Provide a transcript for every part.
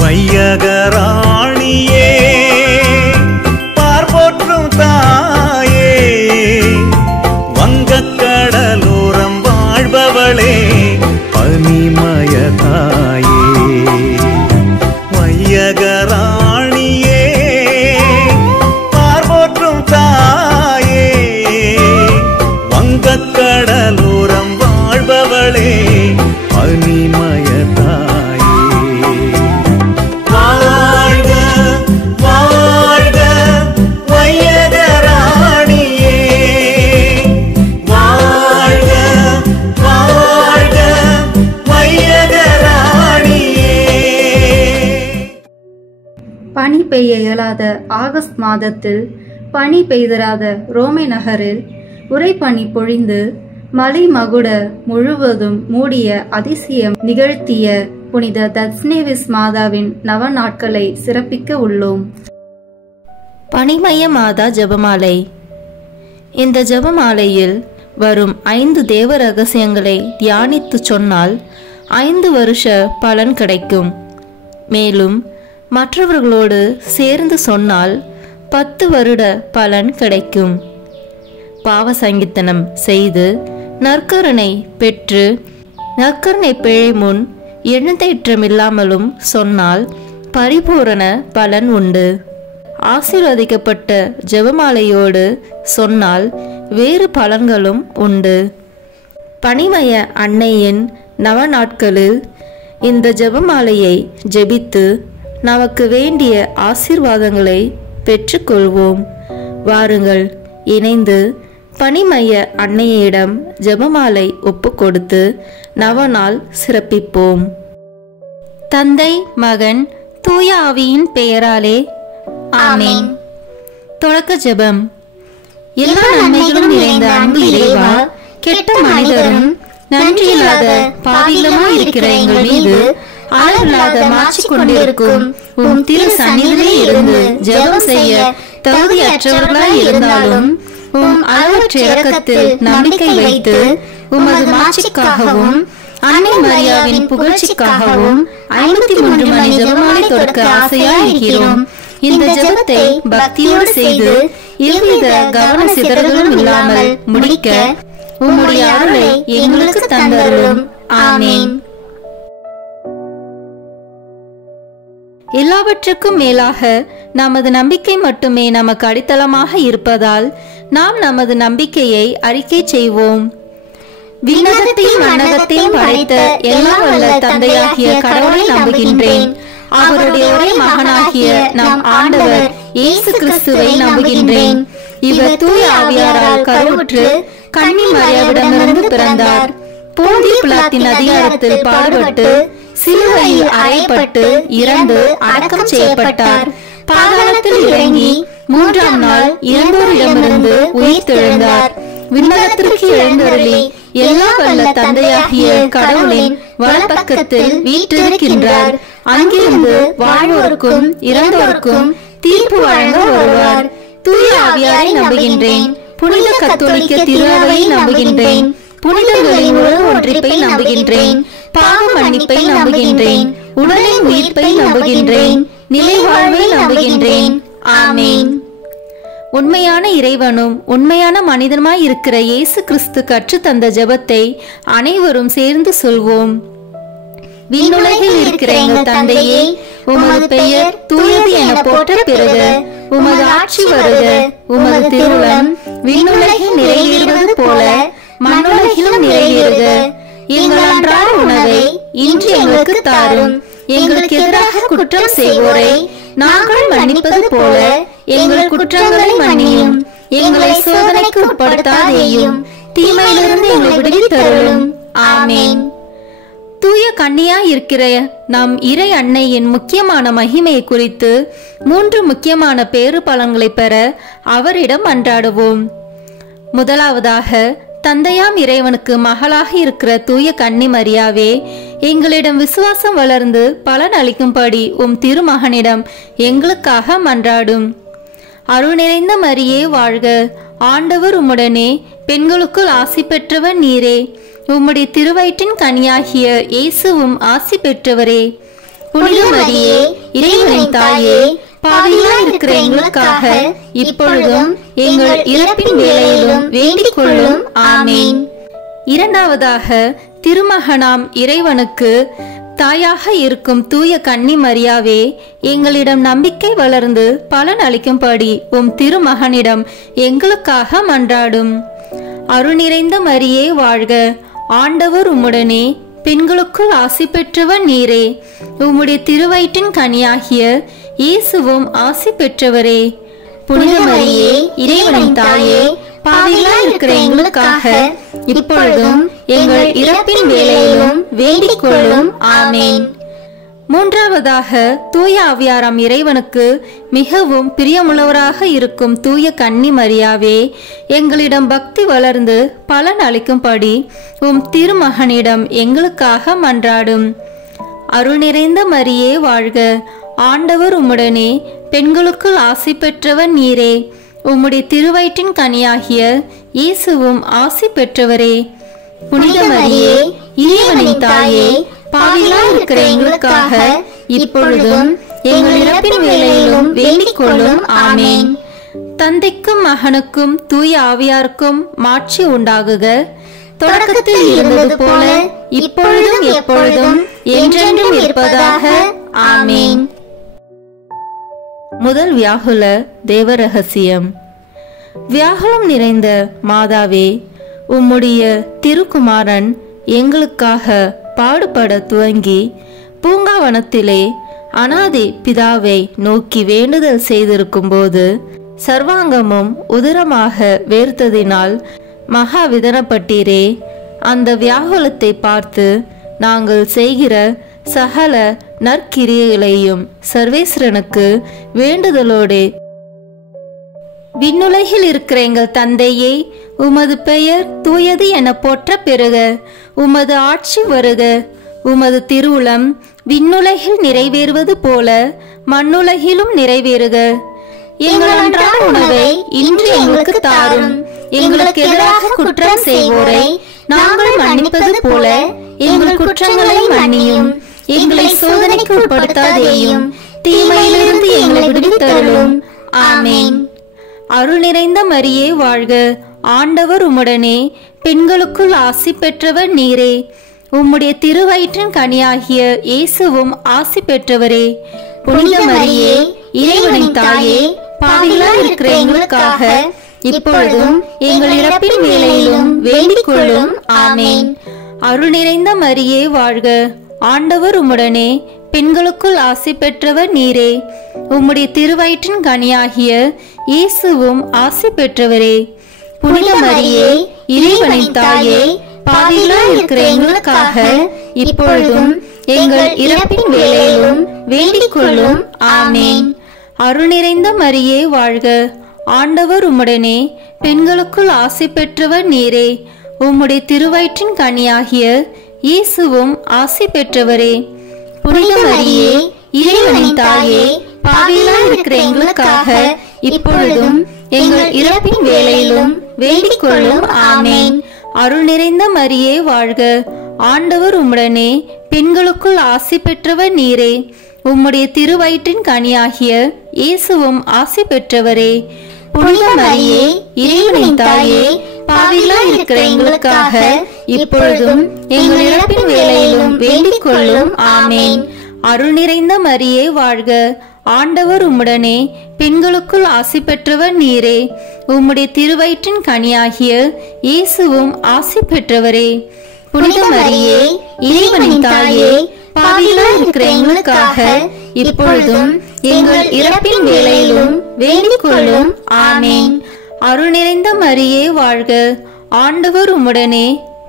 வையகராணியே பார்போற்றும் தாயே, வங்கக்கடலோரம் வாழ்பவளே பனிமய தாயே. வையகராணியே பார்போற்றும் தாயே, வங்கக்கடலோரம் வாழ்பவளே பனிமய தாயே. பனி பெய்ய இயலாத ஆகஸ்ட் மாதத்தில் பனி பெய்திராத ரோமை நகரில் உறைபனி பொழிந்து மலை மகுட முழுவதும் மூடிய அதிசயம் நிகழ்த்திய புனித தத்ஸ்னேவிஸ் மாதாவின் நவ நாட்களை சிறப்பிக்க உள்ளோம். பனிமய மாதா ஜெபமாலை. இந்த ஜெபமாலையில் வரும் 5 தேவ ரகசியங்களை தியானித்து சொன்னால் 5 வருஷ பலன் கிடைக்கும். மேலும் மற்றவர்களோடு சேர்ந்து சொன்னால் 10 வருட பலன் கிடைக்கும். பாவ சங்கீர்த்தனம் செய்து நற்கருணை பெற்று நற்கருணை பிழை முன் எழுந்தேற்றமில்லாமலும் சொன்னால் பரிபூரண பலன் உண்டு. ஆசீர்வதிக்கப்பட்ட ஜெபமாலையோடு சொன்னால் வேறு பலன்களும் உண்டு. பனிமய அன்னையின் நவ நாட்களில் இந்த ஜெபமாலையை ஜெபித்து நமக்கு வேண்டிய ஆசீர்வாதங்களை பெற்றுக்கொள்வோம். வாருங்கள், இணைந்து பனிமய அன்னையிடம் ஜெபமாலை ஒப்பு கொடுத்து நவநாள் சிறப்பிப்போம். தந்தை, மகன், தூய ஆவியின் பெயராலே ஆமென். தொடக்க ஜெபம். எல்லா நன்மைகளும் நிறைந்த அன்பு இறைவா, கெட்ட மனிதரும் நன்றியில்லாத பாவிகளுமாய் இருக்கிற எங்கள் மீது அளவில்லாத மாற்றி கொண்டிருக்கும் உம் திரு சந்நிதியிலே இருந்து ஜெபம் செய்ய தகுதியற்றவர்களாய் இருந்தாலும் உம் அளவற்ற இரக்கத்தில் நம்பிக்கை வைத்து உமது மாட்சிக்காகவும் அன்னை மரியாவின் புகழ்ச்சிக்காகவும் 53 மணி ஜெபமாலை தொடக்க ஆசையாய் இருக்கிறோம். இந்த ஜெபத்தை பக்தியோடு செய்து எவ்வித கவன சிதறலும் இல்லாமல் முடிக்க உம்முடைய அருளை எங்களுக்கு தந்தருளும். ஆமென். எல்லாவற்றுக்கும் மேலாக நமது நம்பிக்கை மட்டுமே நமக்கு அடித்தளமாக இருப்பதால் நாம் நமது நம்பிக்கையை அறிக்கை செய்வோம். விண்ணகத்தையும் மண்ணகத்தையும் படைத்த எல்லாம் வல்ல தந்தையாகிய கடவுளை நம்புகின்றேன். அவருடைய ஒரே மகனாகிய நம் ஆண்டவர் இயேசு கிறிஸ்துவை நம்புகின்றேன். இவர் தூய ஆவியாரால் கருவுற்று கன்னி மரியாவிடமிருந்து பிறந்தார். போந்திய பிலாத்தின் அதிகாரத்தில் பாடுபட்டு சிலுவையில் அறையப்பட்டு இறந்து அடக்கம் செய்யப்பட்டார். பாதாளத்தில் இறங்கி 3ஆம் நாள் இறந்தோரிடமிருந்து உயிர்த்தெழுந்தார். விண்ணகத்திற்கு எழுந்தருளி எல்லா வல்ல தந்தையாகிய கடவுளின் வலப்பக்கத்தில் வீற்றிருக்கின்றார். அங்கிருந்து வாழ்வோருக்கும் இறந்தோருக்கும் தீர்ப்பு வழங்க வருவார். தூய ஆவியாரை நம்புகின்றேன். புனித கத்தோலிக்க திருஅவையை நம்புகின்றேன். புனிதர்களின் உலக ஒன்றிப்பை நம்புகின்றேன். பாவ மன்னிப்பை நம்புகின்றேன். உடலின் உயிர்ப்பை நம்புகின்றேன். நிலை வாழ்வை நம்புகின்றேன். ஆமென். உண்மையான இறைவனும் உண்மையான மனிதனுமாய் இருக்கிற இயேசு கிறிஸ்து கற்றுத்தந்த ஜெபத்தை அனைவரும் சேர்ந்து சொல்வோம். விண்ணுலகில் இருக்கிற எங்கள் தந்தையே, உமது பெயர் தூயது என போற்ற பெறுக. உமது ஆட்சி வருக. உமது திருவுளம் விண்ணுலகில் நிறைவேறுவது போல மண்ணுலகிலும் நிறைவேறுக. எங்கள் அன்றாட உணவை இன்று எங்களுக்கு தாரும். எங்களுக்கு எதிராக குற்றம் செய்வோரை நாங்கள் மன்னிப்பது போல எங்கள் குற்றங்களை மன்னியும். எங்களை சோதனைக்கு உட்படுத்தாதேயும், தீமையிலிருந்து எங்களை விடுவித்தருளும். ஆமென். தூய கன்னியாய் இருக்கிற நம் இறை அன்னையின் முக்கியமான மகிமையை குறித்து 3 முக்கியமான பேறு பலன்களை பெற அவரிடம் அன்றாடுவோம். முதலாவதாக, தந்தையாம் இறைவனுக்கு மகளாக இருக்கிற தூய கன்னி மரியாவே, எங்களிடம் விசுவாசம் வளர்ந்து பலன் அளிக்கும்படி உம் திருமகனிடம் எங்களுக்காக மன்றாடும். அருள் நிறைந்த மரியே வாழ்க. ஆண்டவர் உம்முடனே, பெண்களுக்குள் ஆசி பெற்றவர் நீரே. உம்முடைய திருவயிற்றின் கனியாகிய இயேசுவும் ஆசி பெற்றவரே. புனித மரியே இறைவனின் தாயே, பாவிகளாய் இருக்கிற எங்களுக்காக இப்பொழுதும் எங்கள் இறப்பின் வேளையிலும் வேண்டிக் கொள்ளும். ஆமேன். இரண்டாவதாக, திருமகனாம் இறைவனுக்கு தாயாக இருக்கும் தூய கன்னி மரியாவே, எங்களிடம் நம்பிக்கை வளர்ந்து பலன் அளிக்கும்படி உம் திருமகனிடம் எங்களுக்காக மன்றாடும். அருள் நிறைந்த மரியே வாழ்க, ஆண்டவர் உம்முடனே, பெண்களுக்குள் ஆசி பெற்றவர் நீரே, உம்முடைய திருவயிற்றின் கனியாகிய இயேசுவும் ஆசி பெற்றவரே. புனித மரியே இறைவனின் தாயே, பாவிகளாய் இருக்கிற எங்களுக்காக இப்பொழுதும் எங்கள் இறப்பின் வேளையிலும் வேண்டிக் கொள்ளும். ஆமேன். மூன்றாவதாக, தூய ஆவியாராம் இறைவனுக்கு மிகவும் பிரியமுள்ளவராக இருக்கும் தூய கன்னி மரியாவே, எங்களிடம் பக்தி வளர்ந்து பலன் அளிக்கும்படி உம் திருமகனிடம் எங்களுக்காக மன்றாடும். அருள் நிறைந்த மரியே வாழ்க, ஆண்டவர் உம்முடனே, பெண்களுக்குள் ஆசி பெற்றவர் நீரே, உம்முடைய திருவயிற்றின் கனியாகிய இயேசுவும் ஆசி பெற்றவரே. புனித மரியே இறைவனின் தாயே, பாவிகளாய் இருக்கிற எங்களுக்காக இப்பொழுதும் எங்கள் இறப்பின் வேளையிலும் வேண்டிக் கொள்ளும். ஆமேன். தந்தைக்கும் மகனுக்கும் தூய ஆவியாருக்கும் மாட்சி உண்டாகுக, தொடக்கத்தில் இருந்தது போல இப்பொழுதும் எப்பொழுதும் என்றென்றும் இருப்பதாக. ஆமேன். முதல் வியாகுல தேவ ரகசியம். வியாகுலம் நிறைந்த மாதாவே, உம்முடைய திருக்குமாரன் எங்களுக்காக பாடுபட துவங்கி பூங்காவனத்திலே அனாதை பிதாவை நோக்கி வேண்டுதல் செய்திருக்கும் போது சர்வாங்கமும் உதிரமாக வேர்த்ததினால் மகா விதனப்பட்டீரே. அந்த வியாகுலத்தை பார்த்து நாங்கள் செய்கிற சகல நற்கிரியைகளையும் சர்வேஸ்வரனுக்கு வேண்டுதலோடு, விண்ணுலகில் இருக்கிற எங்கள் தந்தையே, உமது பெயர் தூயது என போற்ற பெறுக, உமது ஆட்சி வருக, உமது திருவுளம் விண்ணுலகில் நிறைவேறுவது போல மண்ணுலகிலும் நிறைவேறுக. எங்கள் அன்றாட உணவை இன்று எங்களுக்கு தாரும். எங்களுக்கு எதிராக குற்றம் செய்வோரை நாங்கள் மன்னிப்பது போல எங்கள் குற்றங்களை மன்னியும். எங்களை சோதனைக்கு உட்படுத்தாதேயும், தீமையிலிருந்து எங்களை விடுவித்தருளும். ஆமேன். அருள் நிறைந்த மரியே வாழ்க, ஆண்டவர் உம்முடனே, பெண்களுக்குள் ஆசி பெற்றவர் நீரே, உம்முடைய திருவயிற்றின் கனியாகிய இயேசுவும் ஆசி பெற்றவரே. புனித மரியே இறைவனின் தாயே, பாவிகளாய் இருக்கிற எங்களுக்காக இப்பொழுதும் எங்கள் இறப்பின் வேளையிலும் வேண்டிக் கொள்ளும். ஆமேன். அருள் நிறைந்த மரியே வாழ்க, ஆண்டவர் உம்முடனே, பெண்களுக்குள் ஆசி பெற்றவர் நீரே, உம்முடைய திருவயிற்றின் கனியாகிய இயேசுவும் ஆசி பெற்றவரே. புனித மரியே இறைவனின் தாயே, பாவிகளாய் இருக்கிற எங்களுக்காக இப்பொழுதும் எங்கள் இறப்பின் வேளையிலும் வேண்டிக் கொள்ளும். ஆமேன். அருள் நிறைந்த மரியே வாழ்க, ஆண்டவர் உம்முடனே, பெண்களுக்குள் ஆசி பெற்றவர் நீரே, உம்முடைய திருவயிற்றின் கனியாகிய இயேசுவும் ஆசி பெற்றவரே. புனித மரியே இறைவனின் தாயே, பாவிகளாய் இருக்கிற எங்களுக்காக இப்பொழுதும் எங்கள் இறப்பின் வேளையிலும் வேண்டிக் கொள்ளும். ஆமேன். அருள் நிறைந்த மரியே வாழ்க, ஆண்டவர் உம்முடனே, பெண்களுக்குள் ஆசி பெற்றவர் நீரே, உம்முடைய திருவயிற்றின் கனியாகிய இயேசுவும் ஆசி பெற்றவரே. புனித மரியே இறைவனின் தாயே, பாவிகளாய் இருக்கிற எங்களுக்காக இப்பொழுதும் எங்கள் இறப்பின் வேளையிலும் வேண்டிக் கொள்ளும். ஆமேன். அருள் நிறைந்த மரியே வாழ்க, ஆண்டவர் உம்முடனே, பெண்களுக்குள் ஆசி பெற்றவர் நீரே, உம்முடைய திருவயிற்றின் கனியாகிய இயேசுவும் ஆசி பெற்றவரே. புனித மரியே இறைவனின் தாயே, பாவிகளாய் இருக்கிற எங்களுக்காக இப்பொழுதும் எங்கள் இறப்பின் வேளையிலும் வேண்டிக் கொள்ளும். ஆமேன். அருள் நிறைந்த மரியே வாழ்க, ஆண்டவர் உம்முடனே,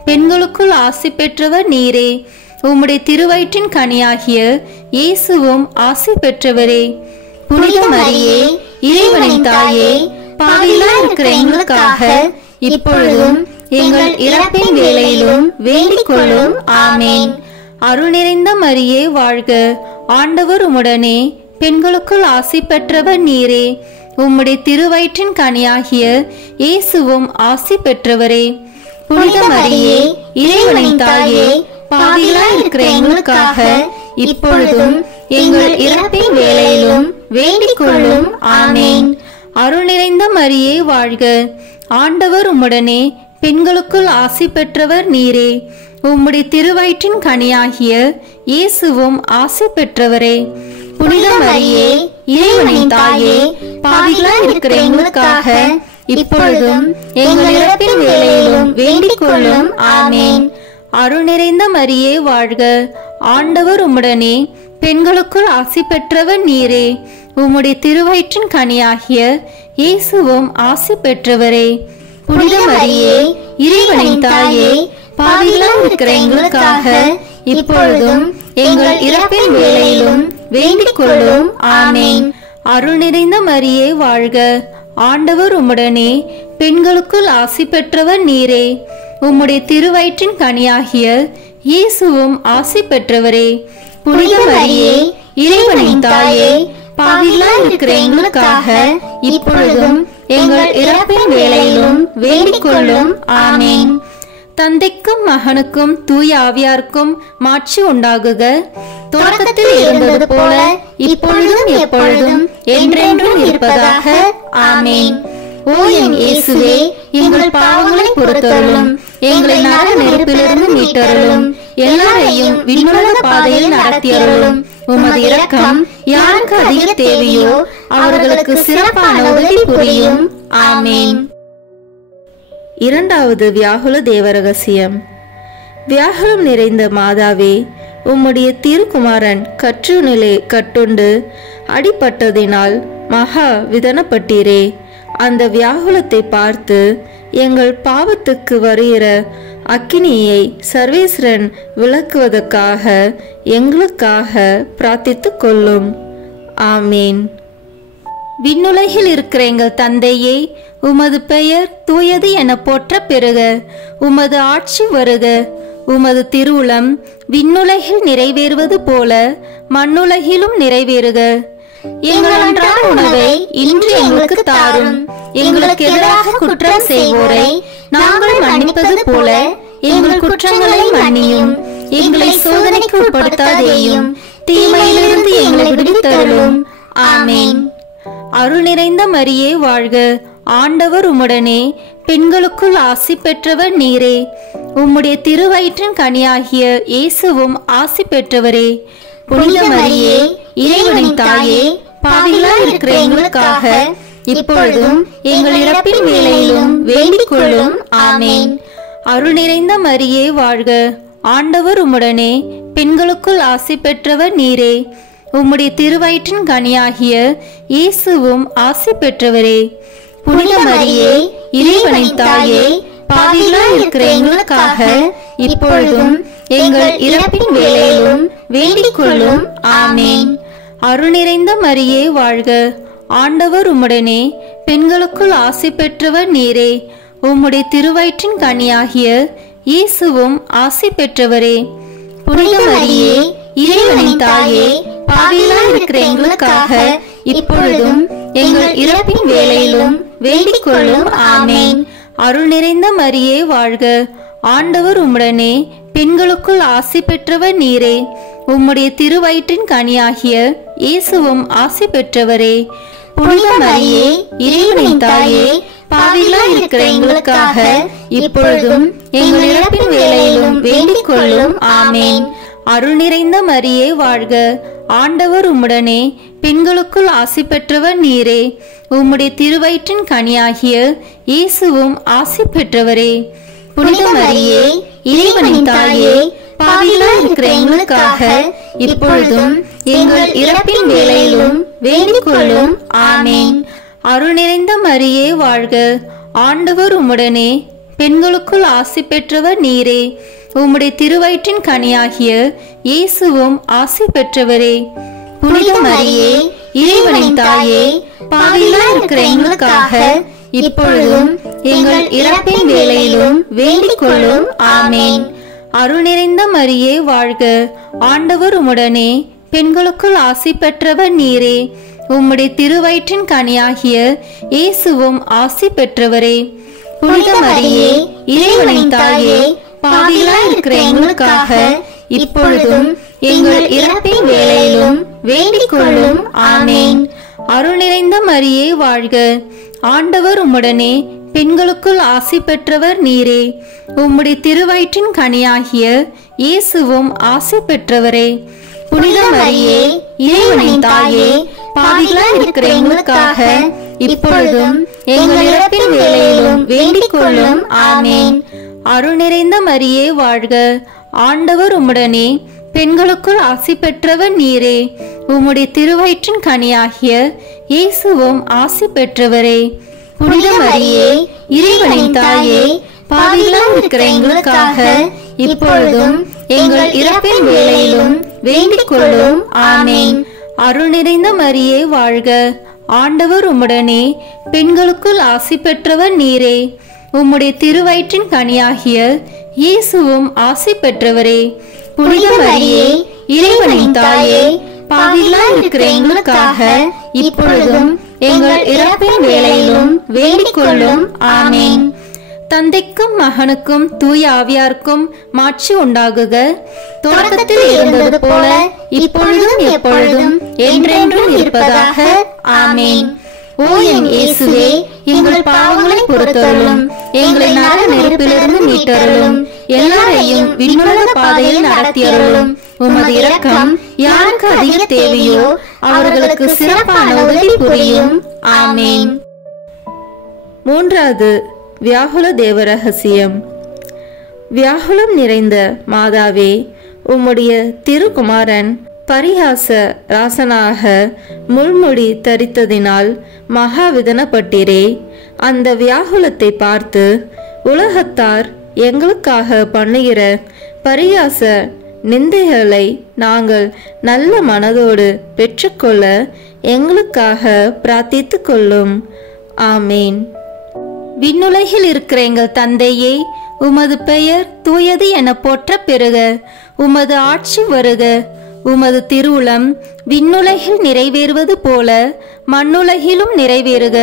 பெண்களுக்குள் ஆசி பெற்றவர் நீரே, உம்முடைய திருவயிற்றின் கனியாகிய இயேசுவும் ஆசி பெற்றவரே. புனித மரியே இறைவனின் தாயே, பாவிகளாய் இருக்கிற எங்களுக்காக இப்பொழுதும் எங்கள் இறப்பின் வேளையிலும் வேண்டிக் கொள்ளும். ஆமேன். அருள் நிறைந்த மரியே வாழ்க, ஆண்டவர் உம்முடனே, பெண்களுக்குள் ஆசி பெற்றவர் நீரே, உம்முடைய திருவயிற்றின் கனியாகிய இயேசுவும் ஆசி பெற்றவரே. புனித மரியே இறைவனின் தாயே, பாவிகளாய் இருக்கிற எங்களுக்காக இப்பொழுதும் எங்கள் இறப்பின் வேளையிலும் வேண்டிக் கொள்ளும். ஆமேன். அருள் நிறைந்த மரியே வாழ்க, ஆண்டவர் உம்முடனே, பெண்களுக்குள் ஆசி பெற்றவர் நீரே. உம்முடைய திருவயிற்றின் கனியாகிய இயேசுவும் ஆசி பெற்றவரே. புனித மரியே, இறைவனின் தாயே, பாவிகளாய் இருக்கிற எங்களுக்காக இப்பொழுதும் எங்கள் இறப்பின் வேளையிலும் வேண்டிக் கொள்ளும். ஆமேன். அருள் நிறைந்த மரியே வாழ்க, ஆண்டவர் உம்முடனே, பெண்களுக்குள் ஆசி பெற்றவர் நீரே. உம்முடைய திருவயிற்றின் கனியாகிய இயேசுவும் ஆசி பெற்றவரே. புனித மரியே, இறைவனின் தாயே, பாவிகளாய் இருக்கிற எங்களுக்காக இப்பொழுதும் எங்கள் இறப்பின் வேளையிலும் வேண்டிக் கொள்ளும். ஆமேன். அருள் நிறைந்த மரியே வாழ்க, ஆண்டவர் உம்முடனே, பெண்களுக்குள் ஆசி பெற்றவர் நீரே. உம்முடைய திருவயிற்றின் கனியாகிய இயேசுவும் ஆசி பெற்றவரே. புனித மரியே, இறைவனின் தாயே, பாவிகளாய் இருக்கிற எங்களுக்காக இப்பொழுதும் எங்கள் இறப்பின் வேளையிலும் வேண்டிக் கொள்ளும். ஆமேன். தந்தைக்கும் மகனுக்கும் தூய ஆவியாருக்கும் மாட்சி உண்டாகுக. தொடக்கத்தில் இருந்தது போல இப்பொழுதும் எப்பொழுதும் என்றென்றும் இருப்பதாக. ஆமேன். ஓ என் இயேசுவே, எங்கள் பாவங்களை பொறுத்தருளும், எங்களை நரக நெருப்பிலிருந்து மீட்டருளும், எல்லாரையும் விண்ணுலக பாதையில் நடத்தியருளும். உமது இரக்கம் யாருக்கு அதிக தேவையோ அவர்களுக்கு சிறப்பான உதவி புரியும். ஆமேன். இரண்டாவது வியாகுல தேவரகசியம். வியாகுலம் நிறைந்த மாதாவே, உம்முடைய திருக்குமாரன் கற்றுநிலை கட்டுண்டு அடிபட்டதினால் மகா விதனப்பட்டீரே. அந்த வியாகுலத்தை பார்த்து எங்கள் பாவத்துக்கு வருகிற அக்கினியை சர்வேஸ்வரன் விளக்குவதற்காக எங்களுக்காக பிரார்த்தித்துக் கொள்ளும். ஆமீன். விண்ணுலகில் இருக்கிற எங்கள் தந்தையே, உமது பெயர் தூயது என போற்ற பெறுக. உமது ஆட்சி வருக. உமது திருவுளம் விண்ணுலகில் நிறைவேறுவது போல மண்ணுலகிலும் நிறைவேறுக. எங்கள் அன்றாட உணவை இன்று எங்களுக்கு தாரும். எங்களுக்கு எதிராக குற்றம் செய்வோரை நாங்கள் மன்னிப்பது போல எங்கள் குற்றங்களை மன்னியும். எங்களை சோதனைக்கு உட்படுத்தாதேயும், தீமையிலிருந்து எங்களை விடுவித்தருளும். ஆமேன். அருள் நிறைந்த மரியே வாழ்க, ஆண்டவர் உம்முடனே, பெண்களுக்குள் ஆசி பெற்றவர் நீரே. உம்முடைய திருவயிற்றின் கனியாகிய இயேசுவும் ஆசி பெற்றவரே. புனித மரியே, இறைவனின் தாயே, பாவிகளாய் இருக்கிற எங்களுக்காக இப்பொழுதும் எங்கள் இறப்பின் வேளையிலும் வேண்டிக் கொள்ளும். ஆமேன். அருள் நிறைந்த மரியே வாழ்க, ஆண்டவர் உம்முடனே, பெண்களுக்குள் ஆசி பெற்றவர் நீரே. உம்முடைய திருவயிற்றின் கனியாகிய இயேசுவும் ஆசி பெற்றவரே. புனித மரியே, இறைவனின் தாயே, பாவிகளாய் இருக்கிற எங்களுக்காக இப்பொழுதும் எங்கள் இறப்பின் வேளையிலும் வேண்டிக் கொள்ளும். ஆமேன். அருள் நிறைந்த மரியே வாழ்க, ஆண்டவர் உம்முடனே, பெண்களுக்குள் ஆசி பெற்றவர் நீரே. உம்முடைய திருவயிற்றின் கனியாகிய இயேசுவும் ஆசி பெற்றவரே. புனித மரியே, இறைவனின் தாயே, பாவிகளாய் இருக்கிற எங்களுக்காக இப்பொழுதும் எங்கள் இறப்பின் வேளையிலும் வேண்டிக் கொள்ளும். ஆமேன். அருள் நிறைந்த மரியே வாழ்க, ஆண்டவர் உம்முடனே, பெண்களுக்குள் ஆசி பெற்றவர் நீரே. உம்முடைய திருவயிற்றின் கனியாகிய இயேசுவும் ஆசி பெற்றவரே. புனித மரியே, இறைவனின் தாயே, பாவிகளாய் இருக்கிற எங்களுக்காக இப்பொழுதும் எங்கள் இறப்பின் வேளையிலும் வேண்டிக் கொள்ளும். ஆமேன். அருள் நிறைந்த மரியே வாழ்க, ஆண்டவர் உம்முடனே, பெண்களுக்குள் ஆசி பெற்றவர் நீரே. உம்முடைய திருவயிற்றின் கனியாகிய இயேசுவும் ஆசி பெற்றவரே. புனித மரியே, இறைவனின் தாயே, பாவிகளாய் இருக்கிற எங்களுக்காக இப்பொழுதும் எங்கள் இறப்பின் வேளையிலும் வேண்டிக் கொள்ளும். ஆமேன். அருள் நிறைந்த மரியே வாழ்க, ஆண்டவர் உம்முடனே, பெண்களுக்குள் ஆசி பெற்றவர் நீரே. உம்முடைய திருவயிற்றின் கனியாகிய இயேசுவும் ஆசி பெற்றவரே. புனித மரியே, இறைவனின் தாயே, பாவிகளாய் இருக்கிற எங்களுக்காக இப்பொழுதும் எங்கள் இறப்பின் வேளையிலும் வேண்டிக் கொள்ளும். ஆமேன். அருள் நிறைந்த மரியே வாழ்க, ஆண்டவர் உம்முடனே, பெண்களுக்குள் ஆசி பெற்றவர் நீரே. உம்முடைய திருவயிற்றின் கனியாகிய இயேசுவும் ஆசி பெற்றவரே. புனித மரியே, இறைவனின் தாயே, பாவிகளாய் இருக்கிற எங்களுக்காக இப்பொழுதும் எங்கள் இறப்பின் வேளையிலும் வேண்டிக் கொள்ளும். ஆமேன். அருள் நிறைந்த மரியே வாழ்க, ஆண்டவர் உம்முடனே, பெண்களுக்குள் ஆசி பெற்றவர் நீரே. உம்முடைய திருவயிற்றின் கனியாகிய இயேசுவும் ஆசி பெற்றவரே. புனித மரியே, இறைவனின் தாயே, பாவிகளாய் இருக்கிற எங்களுக்காக இப்பொழுதும் எங்கள் இறப்பின் வேளையிலும் வேண்டிக் கொள்ளும். ஆமேன். அருள் நிறைந்த மரியே வாழ்க, ஆண்டவர் உம்முடனே, பெண்களுக்குள் ஆசி பெற்றவர் நீரே. உம்முடைய திருவயிற்றின் கனியாகிய இயேசுவும் ஆசி பெற்றவரே. புனித மரியே, இறைவனின் தாயே, பாவிகளாய் இருக்கிற எங்களுக்காக இப்பொழுதும் எங்கள் இறப்பின் வேளையிலும் வேண்டிக் கொள்ளும். ஆமேன். அருள் நிறைந்த மரியே வாழ்க, ஆண்டவர் உம்முடனே, பெண்களுக்குள் ஆசி பெற்றவர் நீரே. உம்முடைய திருவயிற்றின் கனியாகிய இயேசுவும் ஆசி பெற்றவரே. புனித மரியே, இறைவனின் தாயே, பாவிகளாய் இருக்கிற எங்களுக்காக இப்பொழுதும் எங்கள் இறப்பின் வேளையிலும் வேண்டிக் கொள்ளும். ஆமேன். தந்தைக்கும் மகனுக்கும் தூய ஆவியாருக்கும் மாட்சி உண்டாகுக. தொடக்கத்தில் இருந்தது போல இப்பொழுதும் எப்பொழுதும் என்றென்றும் இருப்பதாக. ஆமேன். ஓ என் இயேசுவே, எங்கள் பாவங்களை பொறுத்தருளும், எங்களை நரக நெருப்பிலிருந்து மீட்டருளும், எல்லாரையும் விண்ணுலக பாதையில் நடத்தியருளும். உமது இரக்கம் யாருக்கு அதிக தேவையோ அவர்களுக்கு சிறப்பான உதவி புரியும். ஆமேன். மூன்றாவது வியாகுல தேவ ரகசியம். வியாகுலம் நிறைந்த மாதாவே, உம்முடைய திருக்குமாரன் பரிகாச ராசனாக முள்முடி தரித்ததினால் மகாவிதனப்பட்டீரே. அந்த வியாகுலத்தை பார்த்து உலகத்தார் எங்களுக்காக பண்ணுகிற பரிகாச நிந்தைகளை நாங்கள் நல்ல மனதோடு பெற்றுக்கொள்ள எங்களுக்காக பிரார்த்தித்து கொள்ளும். ஆமேன். விண்ணுலகில் இருக்கிற எங்கள் தந்தையே, உமது பெயர் தூயது என போற்ற பெறுக. உமது ஆட்சி வருக. உமது திருவுளம் விண்ணுலகில் நிறைவேறுவது போல மண்ணுலகிலும் நிறைவேறுக.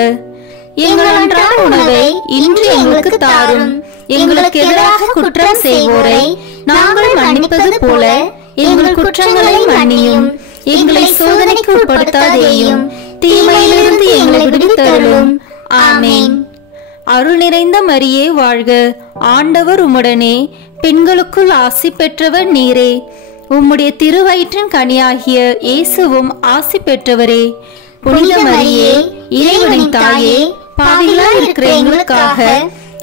எங்கள் அன்றாட உணவை இன்று எங்களுக்கு தாரும். எங்களுக்கு எதிராக குற்றம் செய்வோரை நாங்கள் மன்னிப்பது போல எங்கள் குற்றங்களை மன்னியும். எங்களை சோதனைக்கு உட்படுத்தாதேயும், தீமையிலிருந்து எங்களை விடுவித்தருளும். ஆமேன். அருள் நிறைந்த மரியே வாழ்க, ஆண்டவர் உம்முடனே, பெண்களுக்குள் ஆசி பெற்றவர் நீரே. உம்முடைய திருவயிற்றின் கனியாகிய இயேசுவும் ஆசி பெற்றவரே. புனித மரியே, இறைவனின் தாயே, பாவிகளாய் இருக்கிற எங்களுக்காக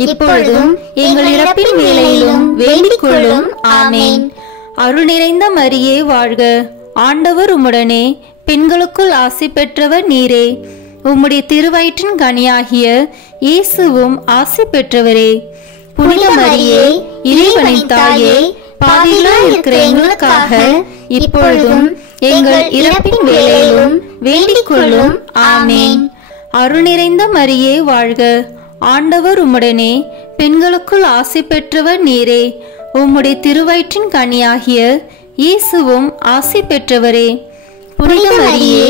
இப்பொழுதும் எங்கள் இறப்பின் வேளையிலும் வேண்டிக் கொள்ளும். ஆமேன். அருள் நிறைந்த மரியே வாழ்க, ஆண்டவர் உம்முடனே, பெண்களுக்குள் ஆசி பெற்றவர் நீரே. உம்முடைய திருவயிற்றின் கனியாகிய இயேசுவும் ஆசி பெற்றவரே. புனித மரியே, இறைவனின் தாயே, பாவிகளாய் இருக்கிற எங்களுக்காக இப்பொழுதும் எங்கள் இறப்பின் வேளையிலும் வேண்டிக் கொள்ளும். ஆமேன். அருள் நிறைந்த மரியே வாழ்க, ஆண்டவர் உம்முடனே, பெண்களுக்குள் ஆசி பெற்றவர் நீரே. உம்முடைய திருவயிற்றின் கனியாகிய இயேசுவும் ஆசி பெற்றவரே. புனித மரியே,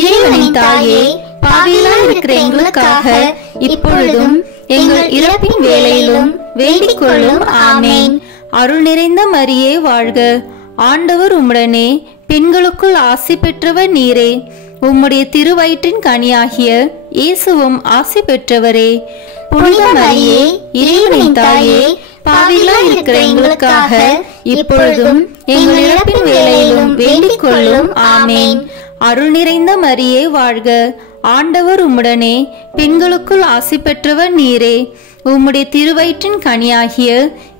இறைவனின் தாயே, பாவிகளாய் இருக்கிற எங்களுக்காக இப்பொழுதும் எங்கள் இறப்பின் வேளையிலும் வேண்டிக் கொள்ளும். ஆமேன். அருள் நிறைந்த மரியே வாழ்க, ஆண்டவர் உம்முடனே, பெண்களுக்குள் ஆசி பெற்றவர் நீரே. உம்முடைய திருவயிற்றின் கனியாகிய இயேசுவும் ஆசி பெற்றவரே. புனித மரியே, இறைவனின் தாயே, பாவிகளாய் இருக்கிற எங்களுக்காக இப்பொழுதும் எங்கள் இறப்பின் வேளையிலும் வேண்டிக் கொள்ளும். ஆமேன். அருள் நிறைந்த மரியே வாழ்க, ஆண்டவர் உம்முடனே, பெண்களுக்குள் ஆசி பெற்றவர் நீரே. உம்முடைய திருவயிற்றின் கனியாகிய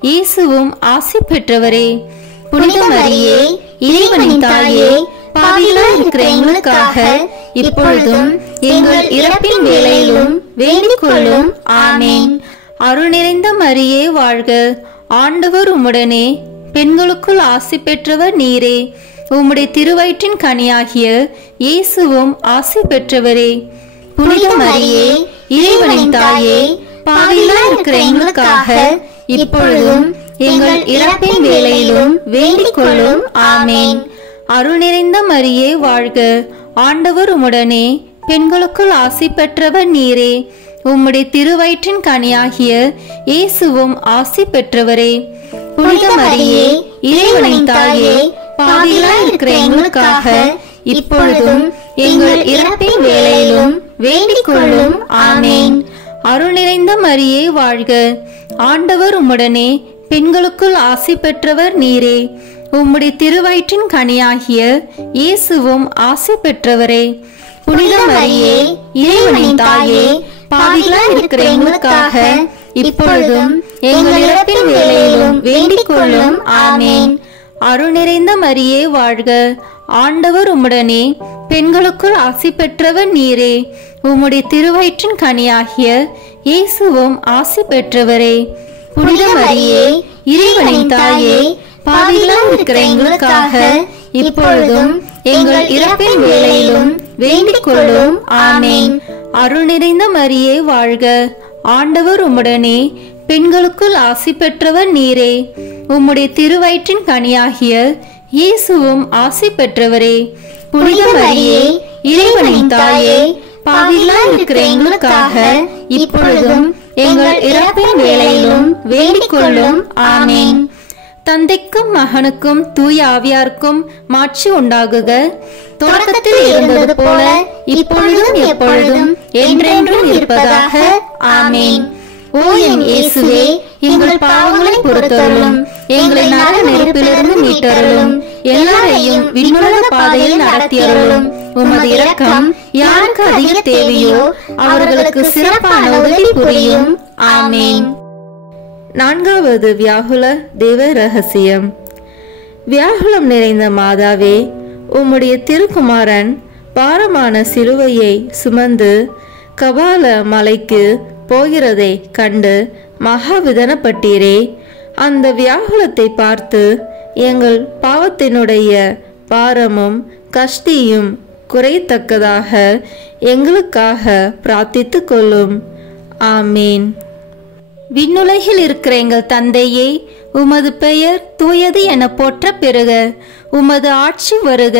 இயேசுவும் ஆசி பெற்றவரே. புனித மரியே, இறைவனின் தாயே, பாவிகளாய் இருக்கிற எங்களுக்காக இப்பொழுதும் எங்கள் இறப்பின் வேளையிலும் வேண்டிக் கொள்ளும். ஆமேன். அருள் நிறைந்த மரியே வாழ்க, ஆண்டவர் உம்முடனே, பெண்களுக்குள் ஆசி பெற்றவர் நீரே. உம்முடைய திருவயிற்றின் கனியாகிய இயேசுவும் ஆசி பெற்றவரே. புனித மரியே, இறைவனின் தாயே, பாவிகளாய் இருக்கிற எங்களுக்காக இப்பொழுதும் எங்கள் இறப்பின் வேளையிலும் வேண்டிக் கொள்ளும். ஆமேன். அருள் நிறைந்த மரியே வாழ்க, ஆண்டவர் உம்முடனே, பெண்களுக்குள் ஆசி பெற்றவர் நீரே. உம்முடைய திருவயிற்றின் கனியாகிய இயேசுவும் ஆசி பெற்றவரே. புனித மரியே, இறைவனின் தாயே, பாவிகளாய் இருக்கிற எங்களுக்காக இப்பொழுதும் எங்கள் இறப்பின் வேளையிலும் வேண்டிக் கொள்ளும். ஆமேன். அருள் நிறைந்த மரியே வாழ்க. ஆண்டவர் உம்முடனே, பெண்களுக்குள் ஆசி பெற்றவர் நீரே. உம்முடைய திருவயிற்றின் கனியாகிய இயேசுவும் ஆசி பெற்றவரே. புனித மரியே, இறைவனின் தாயே, பாவிகளாய் இருக்கிற எங்களுக்காக இப்பொழுதும் எங்கள் இறப்பின் வேளையிலும் வேண்டிக் கொள்ளும். ஆமேன். அருள் நிறைந்த மரியே வாழ்க. ஆண்டவர் உம்முடனே, பெண்களுக்குள் ஆசி பெற்றவர் நீரே. உம்முடைய திருவயிற்றின் கனியாகிய இயேசுவும் ஆசி பெற்றவரே. புனித மரியே, இறைவனின் தாயே, பாவிகளாய் இருக்கிற எங்களுக்காக இப்பொழுதும் எங்கள் இறப்பின் வேளையிலும் வேண்டிக் கொள்ளும். ஆமேன். அருள் நிறைந்த மரியே வாழ்க. ஆண்டவர் உம்முடனே, பெண்களுக்குள் ஆசி பெற்றவர் நீரே. உம்முடைய திருவயிற்றின் கனியாகிய இயேசுவும் ஆசி பெற்றவரே. புனித மரியே, இறைவனின் தாயே, பாவிகளாய் இருக்கிற எங்களுக்காக இப்பொழுதும் எங்கள் இறப்பின் வேளையிலும் வேண்டிக் கொள்ளும். ஆமேன். தந்தைக்கும் மகனுக்கும் தூய ஆவியாருக்கும் மாட்சி உண்டாகுக. தொடக்கத்தில் இருந்தது போல இப்பொழுதும் எப்பொழுதும் என்றென்றும் இருப்பதாக. ஆமேன். ஓ என் இயேசுவே, எங்கள் பாவங்களை பொறுத்தருளும், எங்களை நரக நெருப்பிலிருந்து மீட்டருளும், எல்லாரையும் விண்ணுலக பாதையில் நடத்தியருளும். உமது இரக்கம் யாருக்கு அதிக தேவையோ அவர்களுக்கு சிறப்பான உதவி புரியும். ஆமேன். நான்காவது வியாகுல தேவ ரகசியம். வியாகுலம் நிறைந்த மாதாவே, உம்முடைய திருக்குமாரன் பாரமான சிலுவையை சுமந்து கபால மலைக்கு போகிறதை கண்டு மகாவிதனப்பட்டீரே. அந்த வியாகுலத்தை பார்த்து எங்கள் பாவத்தினுடைய பாரமும் கஷ்டியும் குறையத்தக்கதாக எங்களுக்காக பிரார்த்தித்து கொள்ளும். ஆமீன். விண்ணுலகில் இருக்கிற எங்கள் தந்தையே, உமது பெயர் தூயது என போற்ற பெறுக. உமது ஆட்சி வருக.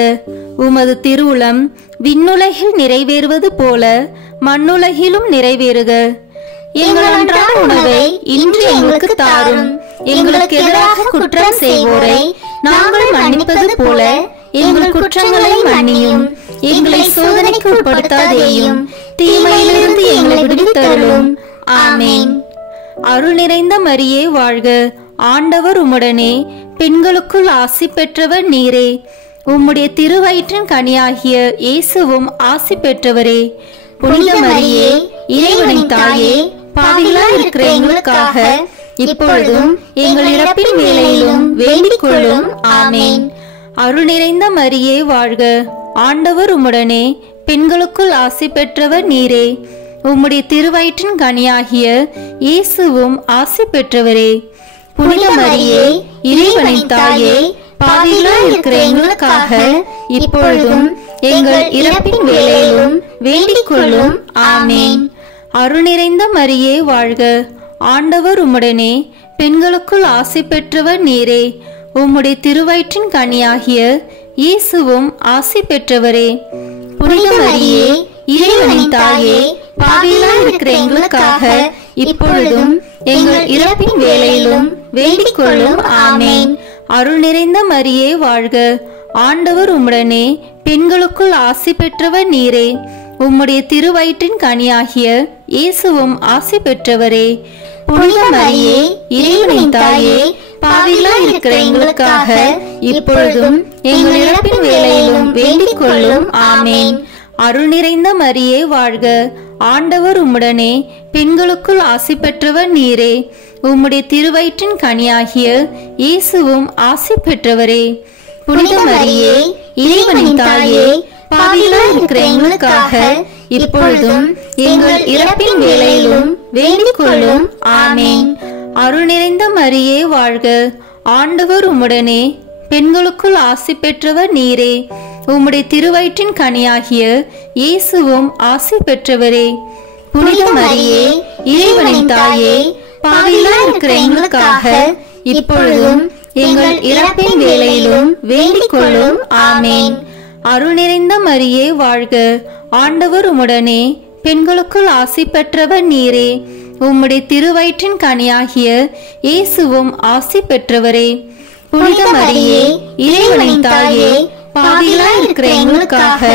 உமது திருவுளம் விண்ணுலகில் நிறைவேறுவது போல மண்ணுலகிலும் நிறைவேறுக. எங்கள் அன்றாட உணவை இன்று எங்களுக்கு தாரும். எங்களுக்கு எதிராக குற்றம் செய்வோரை நாங்கள் மன்னிப்பது போல எங்கள் குற்றங்களை மன்னியும். எங்களை சோதனைக்கு உட்படுத்தாதேயும், தீமையிலிருந்து எங்களை விடுவித்தருளும். ஆமேன். அருள் நிறைந்த மரியே வாழ்க. ஆண்டவர் உம்முடனே, பெண்களுக்குள் ஆசி பெற்றவர் நீரே. உம்முடைய திருவயிற்றின் கனியாகிய இயேசுவும் ஆசி பெற்றவரே. புனித மரியே, இறைவனின் தாயே, பாவிகளாய் இருக்கிற எங்களுக்காக இப்பொழுதும் எங்கள் இறப்பின் வேளையிலும் வேண்டிக் கொள்ளும். ஆமேன். அருள் நிறைந்த மரியே வாழ்க. ஆண்டவர் உம்முடனே, பெண்களுக்குள் ஆசி பெற்றவர் நீரே. உம்முடைய திருவயிற்றின் கனியாகிய இயேசுவும் ஆசி பெற்றவரே. புனித மரியே, இறைவனின் தாயே, பாவிகளாய் இருக்கிற எங்களுக்காக இப்பொழுதும் எங்கள் இறப்பின் வேளையிலும் வேண்டிக் கொள்ளும். ஆமேன். அருள் நிறைந்த மரியே வாழ்க. ஆண்டவர் உம்முடனே, பெண்களுக்குள் ஆசி பெற்றவர் நீரே. உம்முடைய திருவயிற்றின் கனியாகிய இயேசுவும் ஆசி பெற்றவரே. புனித மரியே, இறைவனின் தாயே, பாவிகளாய் இருக்கிற எங்களுக்காக இப்பொழுதும் எங்கள் இறப்பின் வேளையிலும் வேண்டிக் கொள்ளும். ஆமேன். அருள் நிறைந்த மரியே வாழ்க. ஆண்டவர் உம்முடனே, பெண்களுக்குள் ஆசி பெற்றவர் நீரே. உம்முடைய திருவயிற்றின் கனியாகிய இயேசுவும் ஆசி பெற்றவரே. புனித மரியே, இறைவனின் தாயே, பாவிகளாய் இருக்கிற எங்களுக்காக இப்பொழுதும் எங்கள் இறப்பின் வேளையிலும் வேண்டிக் கொள்ளும். ஆமேன். அருள் நிறைந்த மரியே வாழ்க. ஆண்டவர் உம்முடனே, பெண்களுக்குள் ஆசி பெற்றவர் நீரே. உம்முடைய திருவயிற்றின் கனியாகிய இயேசுவும் ஆசி பெற்றவரே. புனித மரியே, இறைவனின் தாயே, பாவிகளாய் இருக்கிற எங்களுக்காக இப்பொழுதும் எங்கள் இறப்பின் வேளையிலும் வேண்டிக் கொள்ளும். ஆமேன். அருள் நிறைந்த மரியே வாழ்க. ஆண்டவர் உம்முடனே, பெண்களுக்குள் ஆசி பெற்றவர் நீரே. உம்முடைய திருவயிற்றின் கனியாகிய இயேசுவும் ஆசி பெற்றவரே. புனித மரியே, இறைவனின் தாயே, பாவிகளாய் இருக்கிற எங்களுக்காக இப்பொழுதும் எங்கள் இறப்பின் வேளையிலும் வேண்டிக் கொள்ளும். ஆமேன். அருள் நிறைந்த மரியே வாழ்க. ஆண்டவர் உம்முடனே, பெண்களுக்குள் ஆசி பெற்றவர் நீரே. உம்முடைய திருவயிற்றின் கனியாகிய இயேசுவும் ஆசி பெற்றவரே. புனித மரியே, இறைவனின் தாயே, பாவிகளாய் இருக்கிற எங்களுக்காக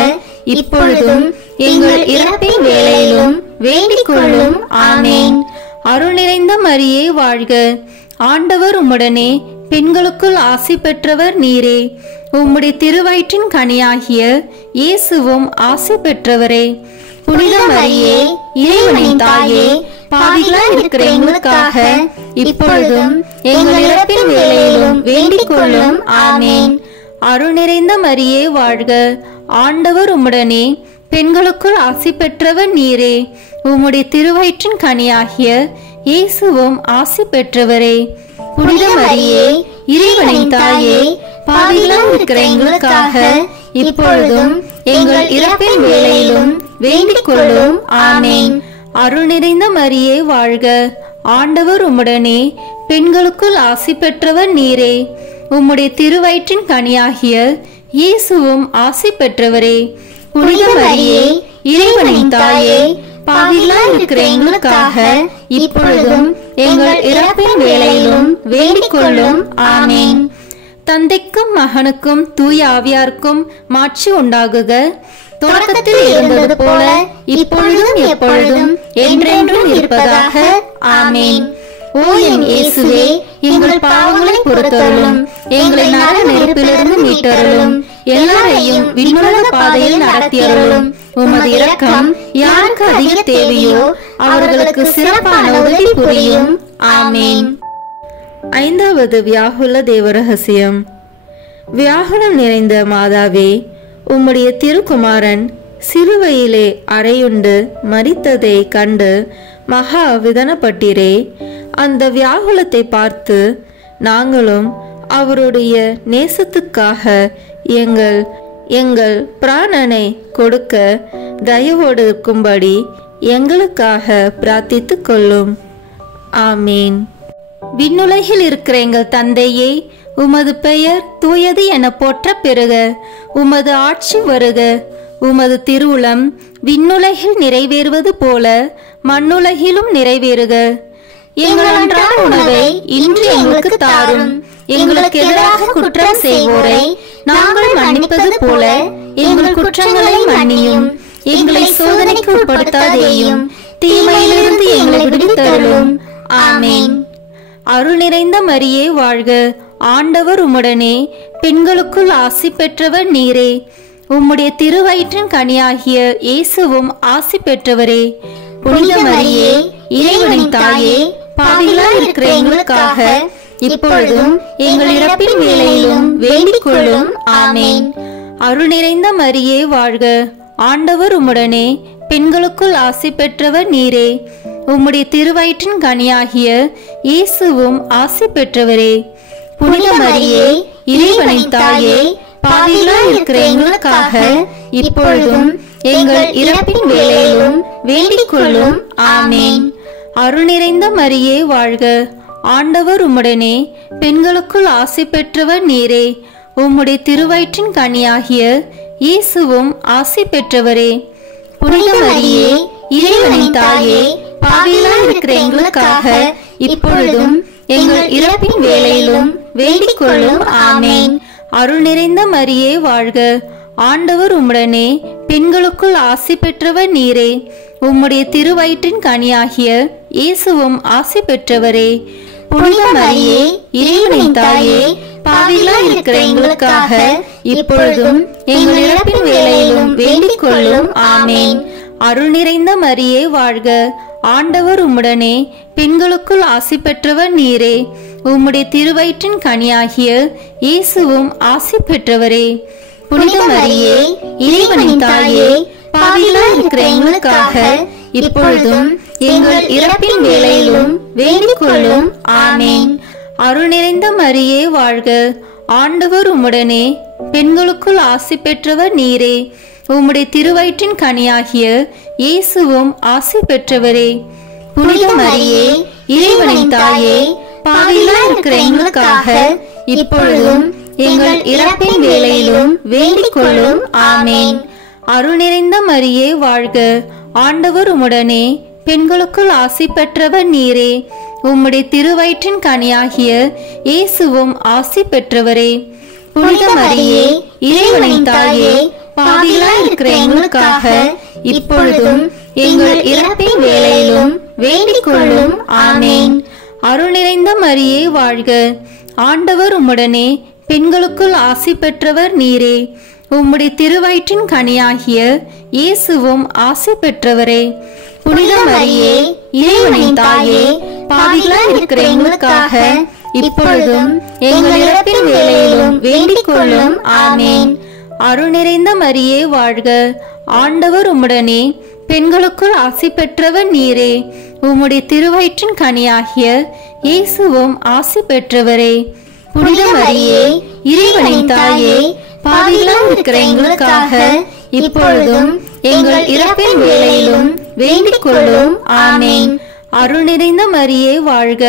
இப்பொழுதும் எங்கள் இறப்பின் வேளையிலும் வேண்டிக் கொள்ளும். ஆமேன். அருள் நிறைந்த மரியே வாழ்க. ஆண்டவர் உம்முடனே, பெண்களுக்குள் ஆசி பெற்றவர் நீரே. உம்முடைய திருவயிற்றின் கனியாகிய இயேசுவும் ஆசி பெற்றவரே. புனித மரியே, இறைவனின் தாயே, பாவிகளாய் இருக்கிற எங்களுக்காக இப்பொழுதும் எங்கள் இறப்பின் வேளையிலும் வேண்டிக் கொள்ளும். ஆமேன். அருள் நிறைந்த மரியே வாழ்க. ஆண்டவர் உம்முடனே, பெண்களுக்குள் ஆசி பெற்றவர் நீரே. உம்முடைய திருவயிற்றின் கனியாகிய இயேசுவும் ஆசி பெற்றவரே. புனித மரியே, இறைவனின் தாயே, பாவிகளாய் இருக்கிற எங்களுக்காக இப்பொழுதும் எங்கள் இறப்பின் வேளையிலும் வேண்டிக் கொள்ளும். ஆமேன். அருள் நிறைந்த மரியே வாழ்க. ஆண்டவர் உம்முடனே, பெண்களுக்குள் ஆசி பெற்றவர் நீரே. உம்முடைய திருவயிற்றின் கனியாகிய இயேசுவும் ஆசி பெற்றவரே. புனித மரியே, இறைவனின் தாயே, பாவிகளாய் இருக்கிற எங்களுக்காக இப்பொழுதும் எங்கள் இறப்பின் வேளையிலும் வேண்டிக் கொள்ளும். ஆமேன். தந்தைக்கும் மகனுக்கும் தூய ஆவியாருக்கும் மாட்சி உண்டாகுக. தொடக்கத்தில் இருந்தது போல இப்பொழுதும் எப்பொழுதும் என்றென்றும் இருப்பதாக. ஆமேன். ஓ என் இயேசுவே, எங்கள் பாவங்களை பொறுத்தருளும், எங்களை நரக நெருப்பிலிருந்து மீட்டருளும், எல்லாரையும் விண்ணுலக பாதையில் நடத்தியருளும். உமது இரக்கம் யாருக்கு அதிக தேவையோ அவர்களுக்கு சிறப்பான உதவி புரியும். ஆமேன். ஐந்தாவது வியாகுல தேவரகசியம். வியாகுலம் நிறைந்த மாதாவே, உம்முடைய திருக்குமாரன் சிலுவையிலே அறையுண்டு மரித்ததை கண்டு மகா விதனப்பட்டீரே. அந்த வியாகுலத்தை பார்த்து நாங்களும் அவருடைய நேசத்துக்காக எங்கள் பிராணனை கொடுக்க தயவோடு இருக்கும்படி எங்களுக்காக பிரார்த்தித்து கொள்ளும். ஆமீன். விண்ணுலகில் இருக்கிற எங்கள் தந்தையே, உமது பெயர் தூயது என போற்ற பெறுக. உமது ஆட்சி வருக. உமது திருவுளம் விண்ணுலகில் நிறைவேறுவது போல மண்ணுலகிலும் நிறைவேறுக. எங்கள் அன்றாட உணவை இன்று எங்களுக்கு தாரும். எங்களுக்கு எதிராக குற்றம் செய்வோரை நாங்கள் மன்னிப்பது போல எங்கள் குற்றங்களை மன்னியும். எங்களை சோதனைக்கு உட்படுத்தாதேயும், தீமையிலிருந்து எங்களை விடுவித்தருளும். ஆமேன். அருள் நிறைந்த மரியே வாழ்க. ஆண்டவர் உம்முடனே, பெண்களுக்குள் ஆசி பெற்றவர் நீரே. உம்முடைய திருவயிற்றின் கனியாகிய இயேசுவும் ஆசி பெற்றவரே. புனித மரியே, இறைவனின் தாயே, பாவிகளாய் இருக்கிற எங்களுக்காக இப்பொழுதும் எங்கள் இறப்பின் வேளையிலும் வேண்டிக் கொள்ளும். ஆமேன். அருள் நிறைந்த மரியே வாழ்க. ஆண்டவர் உம்முடனே, பெண்களுக்குள் ஆசி பெற்றவர் நீரே. உம்முடைய திருவயிற்றின் கனியாகிய இயேசுவும் ஆசி பெற்றவரே. புனித மரியே, இறைவனின் தாயே, பாவிகளாய் இருக்கிற எங்களுக்காக இப்பொழுதும் எங்கள் இறப்பின் வேளையிலும் வேண்டிக் கொள்ளும். ஆமேன். அருள் நிறைந்த மரியே வாழ்க. ஆண்டவர் உம்முடனே, பெண்களுக்குள் ஆசி பெற்றவர் நீரே. உம்முடைய திருவயிற்றின் கனியாகிய இயேசுவும் ஆசி பெற்றவரே. புனித மரியே, இறைவனின் தாயே, பாவிகளாய் இருக்கிற எங்களுக்காக இப்பொழுதும் எங்கள் இறப்பின் வேளையிலும் வேண்டிக் கொள்ளும். ஆமேன். அருள் நிறைந்த மரியே வாழ்க. ஆண்டவர் உம்முடனே, பெண்களுக்குள் ஆசி பெற்றவர் நீரே. உம்முடைய திருவயிற்றின் கனியாகிய இயேசுவும் ஆசி பெற்றவரே. புனித மரியே, இறைவனின் தாயே, பாவிகளாய் இருக்கிற எங்களுக்காக இப்பொழுதும் எங்கள் இறப்பின் வேளையிலும் வேண்டிக் கொள்ளும். ஆமேன். அருள் நிறைந்த மரியே வாழ்க. ஆண்டவர் உம்முடனே, பெண்களுக்குள் ஆசி பெற்றவர் நீரே. உம்முடைய திருவயிற்றின் கனியாகிய இயேசுவும் ஆசி பெற்றவரே. புனித மரியே, இறைவனின் தாயே, பாவிகளாய் இருக்கிற எங்களுக்காக இப்பொழுதும் எங்கள் இறப்பின் வேளையிலும் வேண்டிக் கொள்ளும். ஆமேன். அருள் நிறைந்த மரியே வாழ்க. ஆண்டவர் உம்முடனே, பெண்களுக்குள் ஆசி பெற்றவர் நீரே. உம்முடைய திருவயிற்றின் கனியாகிய இயேசுவும் ஆசி பெற்றவரே. புனித மரியே, இறைவனின் தாயே, பாவிகளாய் இருக்கிற எங்களுக்காக இப்பொழுதும் எங்கள் இறப்பின் வேளையிலும் வேண்டிக் கொள்ளும். ஆமேன். அருள் நிறைந்த மரியே வாழ்க. ஆண்டவர் உம்முடனே, பெண்களுக்குள் ஆசி பெற்றவர் நீரே. உம்முடைய திருவயிற்றின் கனியாகிய இயேசுவும் ஆசி பெற்றவரே. புனித மரியே, இறைவனின் தாயே, பாவிகளாய் இருக்கிற எங்களுக்காக இப்பொழுதும் எங்கள் இறப்பின் வேளையிலும் வேண்டிக் கொள்ளும். ஆமேன். அருள் நிறைந்த மரியே வாழ்க. ஆண்டவர் உம்முடனே, பெண்களுக்குள் ஆசி பெற்றவர் நீரே. உம்முடைய திருவயிற்றின் கனியாகிய இயேசுவும் ஆசி பெற்றவரே. புனித மரியே, இறைவனின் தாயே, பாவிகளாய் இருக்கிற எங்களுக்காக இப்பொழுதும் எங்கள் இறப்பின் வேளையிலும் வேண்டிக் கொள்ளும். ஆமேன். அருள் நிறைந்த மரியே வாழ்க. ஆண்டவர் உம்முடனே, பெண்களுக்குள் ஆசி பெற்றவர் நீரே. உம்முடைய திருவயிற்றின் கனியாகிய இயேசுவும் ஆசி பெற்றவரே. புனித மரியே, இறைவனின் தாயே, பாவிகளாய் இருக்கிற எங்களுக்காக இப்பொழுதும் எங்கள் இறப்பின் வேளையிலும் வேண்டிக் கொள்ளும். ஆமேன். அருள் நிறைந்த மரியே வாழ்க.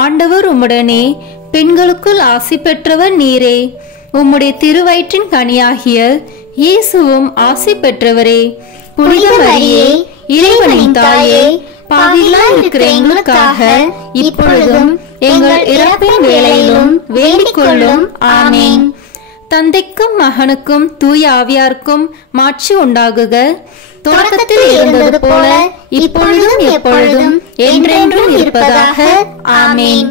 ஆண்டவர் உம்முடனே, பெண்களுக்குள் ஆசி பெற்றவர் நீரே. உம்முடைய திருவயிற்றின் கனியாகிய இயேசுவும் ஆசி பெற்றவரே. புனித மரியே, இறைவனின் தாயே, பாவிகளாய் இருக்கிற எங்களுக்காக இப்பொழுதும் எங்கள் இறப்பின் வேளையிலும் வேண்டிக் கொள்ளும். ஆமேன். தந்தைக்கும் மகனுக்கும் தூய ஆவியாருக்கும் மாட்சி உண்டாகுக. தொடக்கத்தில் இருந்தது போல இப்பொழுதும் எப்பொழுதும் என்றென்றும் இருப்பதாக. ஆமேன்.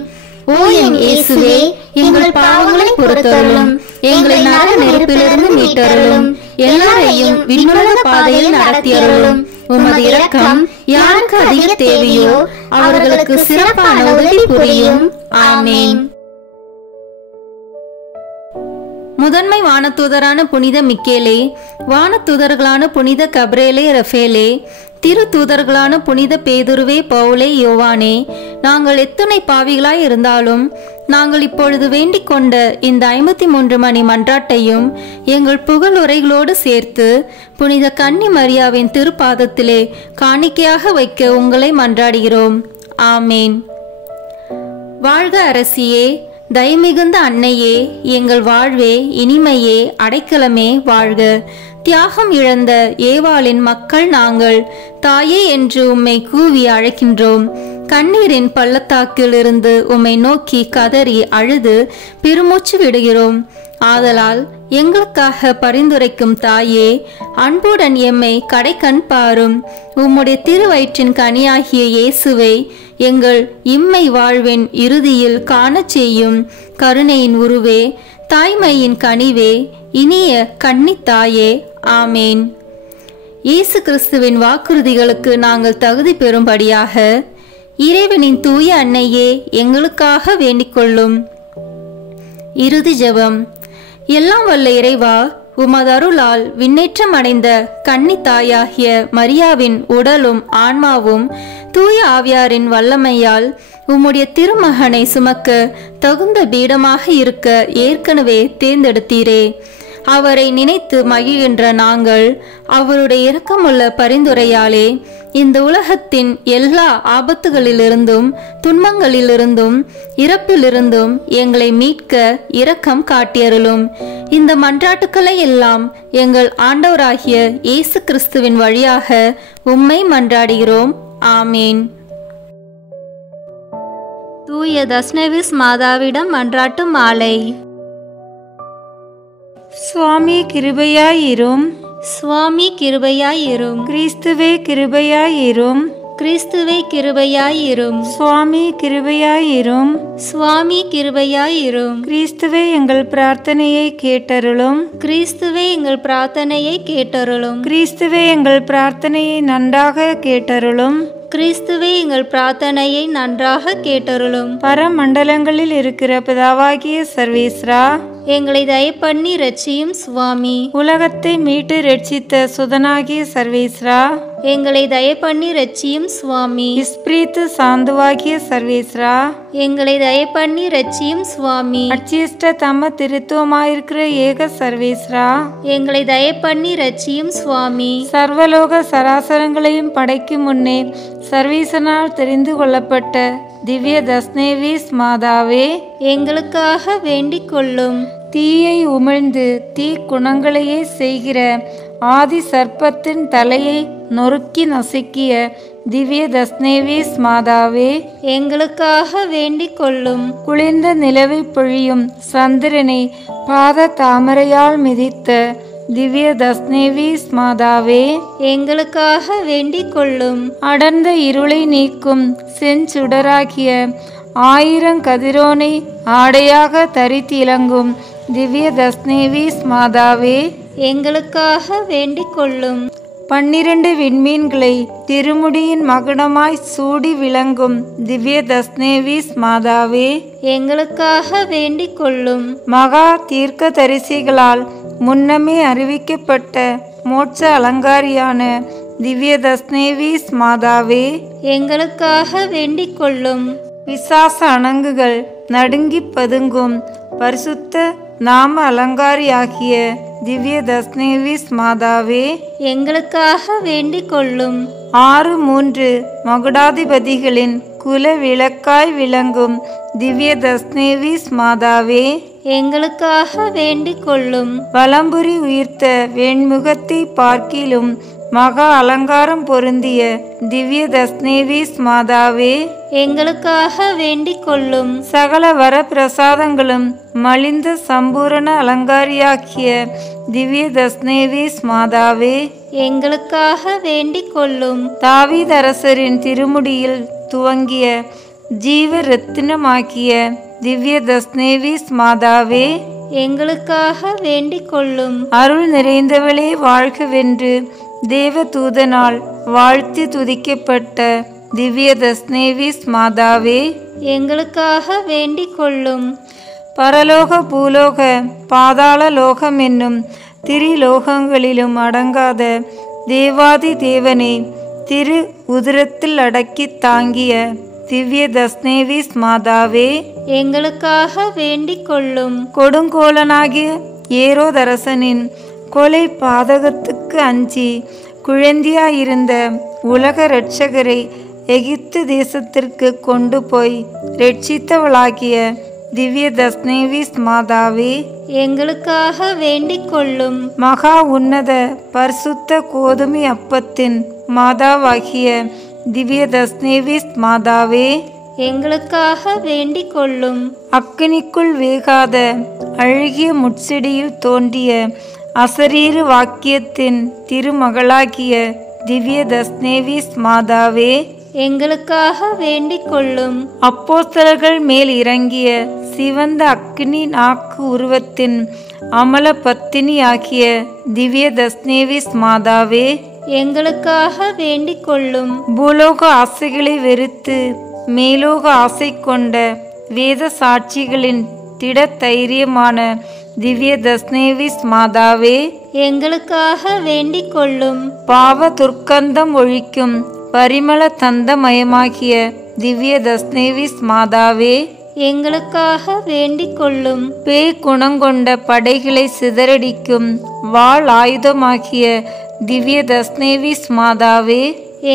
ஓ என் இயேசுவே, எங்கள் பாவங்களை பொறுத்தருளும், எங்களை நரக நெருப்பிலிருந்து மீட்டருளும், எல்லாரையும் விண்ணுலக பாதையில் நடத்தியருளும். உமது இரக்கம் யாருக்கு அதிக தேவையோ அவர்களுக்கு சிறப்பான உதவி புரியும். ஆமேன். முதன்மை வானதூதரான புனித மிக்கேலே, வானதூதர்களான புனித கப்ரேலே, ரஃபேலே, திரு தூதர்களான புனித பேதுருவே, பவுலே, யோவானே, நாங்கள் எத்துணை பாவிகளாய் இருந்தாலும் நாங்கள் இப்பொழுது வேண்டிக் கொண்ட இந்த 53 மணி மன்றாட்டையும் எங்கள் புகழுரைகளோடு சேர்த்து புனித கன்னி மரியாவின் திருப்பாதத்திலே காணிக்கையாக வைக்க உங்களை மன்றாடுகிறோம். ஆமேன். வாழ்க அரசியே, தயமிகுந்த அன்னையே, எங்கள் வாழ்வே, இனிமையே, அடைக்கலமே, வாழ்க. தியாகம் இழந்த ஏவாளின் மக்கள் நாங்கள். தாயே என்று உம்மை கூவி அழைக்கின்றோம். கண்ணீரின் பள்ளத்தாக்கில் இருந்து உம்மை நோக்கி கதறி அழுது பெருமூச்சு விடுகிறோம். ஆதலால் எங்களுக்காக பரிந்துரைக்கும் தாயே, அன்புடன் எம்மை கடைக்கண் பாரும். உம்முடைய திருவயிற்றின் கனியாகிய இயேசுவை எங்கள் இம்மை வாழ்வின் இறுதியில் காணச் செய்யும். கருணையின் உருவே, தாய்மையின் கனிவே, இனிய கன்னித்தாயே. ஆமேன். இயேசு கிறிஸ்துவின் வாக்குறுதிகளுக்கு நாங்கள் தகுதி பெறும்படியாக இறைவனின் தூய அன்னையே, எங்களுக்காக வேண்டிக் கொள்ளும். இறுதி ஜெபம். எல்லாம் வல்ல இறைவா, உமது அருளால் விண்ணேற்றம் அடைந்த கன்னி தாயாகிய மரியாவின் உடலும் ஆன்மாவும் தூய ஆவியாரின் வல்லமையால் உம்முடைய திருமகனை சுமக்க தகுந்த பீடமாக இருக்க ஏற்கனவே தேர்ந்தெடுத்தீரே. அவரை நினைத்து மகிழ்கின்ற நாங்கள் அவருடைய இரக்கமுள்ள பரிந்துரையாலே இந்த உலகத்தின் எல்லா ஆபத்துகளிலிருந்தும் துன்பங்களிலிருந்தும் இறப்பிலிருந்தும் எங்களை மீட்க இரக்கம் காட்டியருளும். இந்த மன்றாட்டுக்களை எல்லாம் எங்கள் ஆண்டவராகிய இயேசு கிறிஸ்துவின் வழியாக உம்மை மன்றாடுகிறோம். ஆமேன். தூய தஸ்னவிஸ் மாதாவிடம் மன்றாட்டு மாலை. சுவாமி கிருபையாயிரும். சுவாமி கிருபையாயிரும். கிறிஸ்துவே கிருபையாயிரும். கிறிஸ்துவே கிருபையாயிரும். சுவாமி கிருபையாயிரும். சுவாமி கிருபையாயிரும். கிறிஸ்துவே எங்கள் பிரார்த்தனையை கேட்டருளும். கிறிஸ்துவே எங்கள் பிரார்த்தனையை கேட்டருளும். கிறிஸ்துவே எங்கள் பிரார்த்தனையை நன்றாக கேட்டருளும். கிறிஸ்துவே எங்கள் பிரார்த்தனையை நன்றாக கேட்டருளும். பரமண்டலங்களில் இருக்கிற பிதாவாகிய சர்வேஸ்வரா, எங்களை தயப்பண்ணி ரட்சியும் சுவாமி. உலகத்தை மீட்டு ரட்சித்த சுதனாகிய சர்வேஸ்வரா, எங்களை தயப்பண்ணி ரட்சியும் சுவாமி. இஸ்பிரித்து சாந்துவாகிய சர்வேஸ்வரா, எங்களை தயப்பண்ணி ரட்சியும் சுவாமி. அச்சிஷ்ட தம திருத்துவமாயிருக்கிற ஏக சர்வேஸ்வரா, எங்களை தயப்பண்ணி ரட்சியும் சுவாமி. சர்வலோக சராசரங்களையும் படைக்கும் முன்னே சர்வீசனால் தெரிந்து கொள்ளப்பட்ட திவ்ய தஸ்னேவிஸ் மாதாவே, எங்களுக்காக வேண்டிக் கொள்ளும். தீயை உமிழ்ந்து தீ குணங்களையே செய்கிற ஆதி சர்ப்பத்தின் தலையை நொறுக்கி நசுக்கிய திவ்ய தஸ்னேவிஸ் மாதாவே எங்களுக்காக வேண்டிக் கொள்ளும். குளிர்ந்த நிலவை பொழியும் சந்திரனை பாத தாமரையால் மிதித்த திவ்ய தஸ்னேவிஸ் மாதாவே எங்களுக்காக வேண்டிக் கொள்ளும். அடர்ந்த இருளை நீக்கும் செஞ்சுடராகிய 1000 கதிரோனை ஆடையாக தரித்திலங்கும் திவ்ய தஸ்னேவிஸ் மாதாவே எங்களுக்காக வேண்டிக் கொள்ளும். 12 விண்மீன்களை திருமுடியின் மகுடமாய் சூடி விளங்கும் திவ்ய தஸ்னேவிஸ் மாதாவே எங்களுக்காக வேண்டிக் கொள்ளும். மகா தீர்க்க தரிசிகளால் முன்னமே அறிவிக்கப்பட்ட மோட்ச அலங்காரியான திவ்ய தஸ்னேவிஸ் மாதாவே எங்களுக்காக வேண்டிக் கொள்ளும். விசாச அணங்குகள் நடுங்கி பதுங்கும் பரிசுத்த நாம அலங்காரியாகிய திவ்ய தஸ்னேவிஸ் மாதாவே எங்களுக்காக வேண்டிக் கொள்ளும். 6 மகுடாதிபதிகளின் குல விளக்காய் விளங்கும் திவ்ய தஸ்னேவிஸ் மாதாவே எங்களுக்காக வேண்டிக் கொள்ளும். வலம்புரி உயிர்த்த வெண்முகத்தை பார்க்கிலும் மகா அலங்காரம் பொருந்திய திவ்ய தஸ்னேவிஸ் மாதாவே எங்களுக்காக வேண்டிக் கொள்ளும். சகல வரப்பிரசாதங்களும் மலிந்த சம்பூரண அலங்காரியாக்கிய திவ்ய தஸ்னேவிஸ் மாதாவே எங்களுக்காக வேண்டிக் கொள்ளும். தாவீதரசரின் திருமுடியில் துவங்கிய ஜீவ ரத்தினமாக்கிய திவ்ய தஸ்னேவிஸ் மாதாவே எங்களுக்காக வேண்டிக் கொள்ளும். அருள் நிறைந்தவளே வாழ்கவென்று தேவதூதனால் வாழ்த்தி துதிக்கப்பட்ட திவ்ய தஸ்னேவிஸ் மாதாவே எங்களுக்காக வேண்டிக் கொள்ளும். பரலோக பூலோக பாதாள லோகம் என்னும் திரிலோகங்களிலும் அடங்காத தேவாதி தேவனை திரு உதிரத்தில் அடக்கி தாங்கிய திவ்ய தஸ்னேவிஸ் மாதாவே எங்களுக்காக வேண்டிக் கொள்ளும். கொடுங்கோலனாகிய ஏரோதரசனின் கொலை பாதகத்துக்கு அஞ்சி குழந்தையாயிருந்த உலக இரட்சகரை எகிப்து தேசத்திற்கு கொண்டு போய் இரட்சித்தவளாகிய திவ்ய தஸ்னேவிஸ் மாதாவே எங்களுக்காக வேண்டிக் கொள்ளும். மகா உன்னத பரிசுத்த கோதுமை அப்பத்தின் மாதாவாகிய திவ்ய தஸ்னேவிஸ் மாதாவே எங்களுக்காக வேண்டிக் கொள்ளும். அக்கினிக்குள் வேகாத அழகிய முட்செடியில் தோன்றிய அசரீரு வாக்கியத்தின் திருமகளாகிய திவ்ய தஸ்னேவிஸ் மாதாவே எங்களுக்காக வேண்டிக் கொள்ளும். அப்போஸ்தலர்கள் மேல் இறங்கிய சிவந்த அக்கினி நாக்கு உருவத்தின் அமல பத்தினி ஆகிய திவ்ய தஸ்னேவிஸ் மாதாவே எங்களுக்காக வேண்டிக் கொள்ளும். பூலோக ஆசைகளை வெறுத்து மேலோக ஆசை கொண்ட வேத சாட்சிகளின் திட தைரியமான திவ்ய தஸ்னேவிஸ் மாதாவே எங்களுக்காக வேண்டிக் கொள்ளும். பாவ துர்க்கந்தம் ஒழிக்கும் பரிமள தந்தமயமாகிய திவ்ய தஸ்னேவிஸ் மாதாவே எங்களுக்காக வேண்டிக் கொள்ளும். பேய் குணங்கொண்ட படைகளை சிதறடிக்கும் வாள் ஆயுதமாகிய திவ்ய தஸ்னேவிஸ் மாதாவே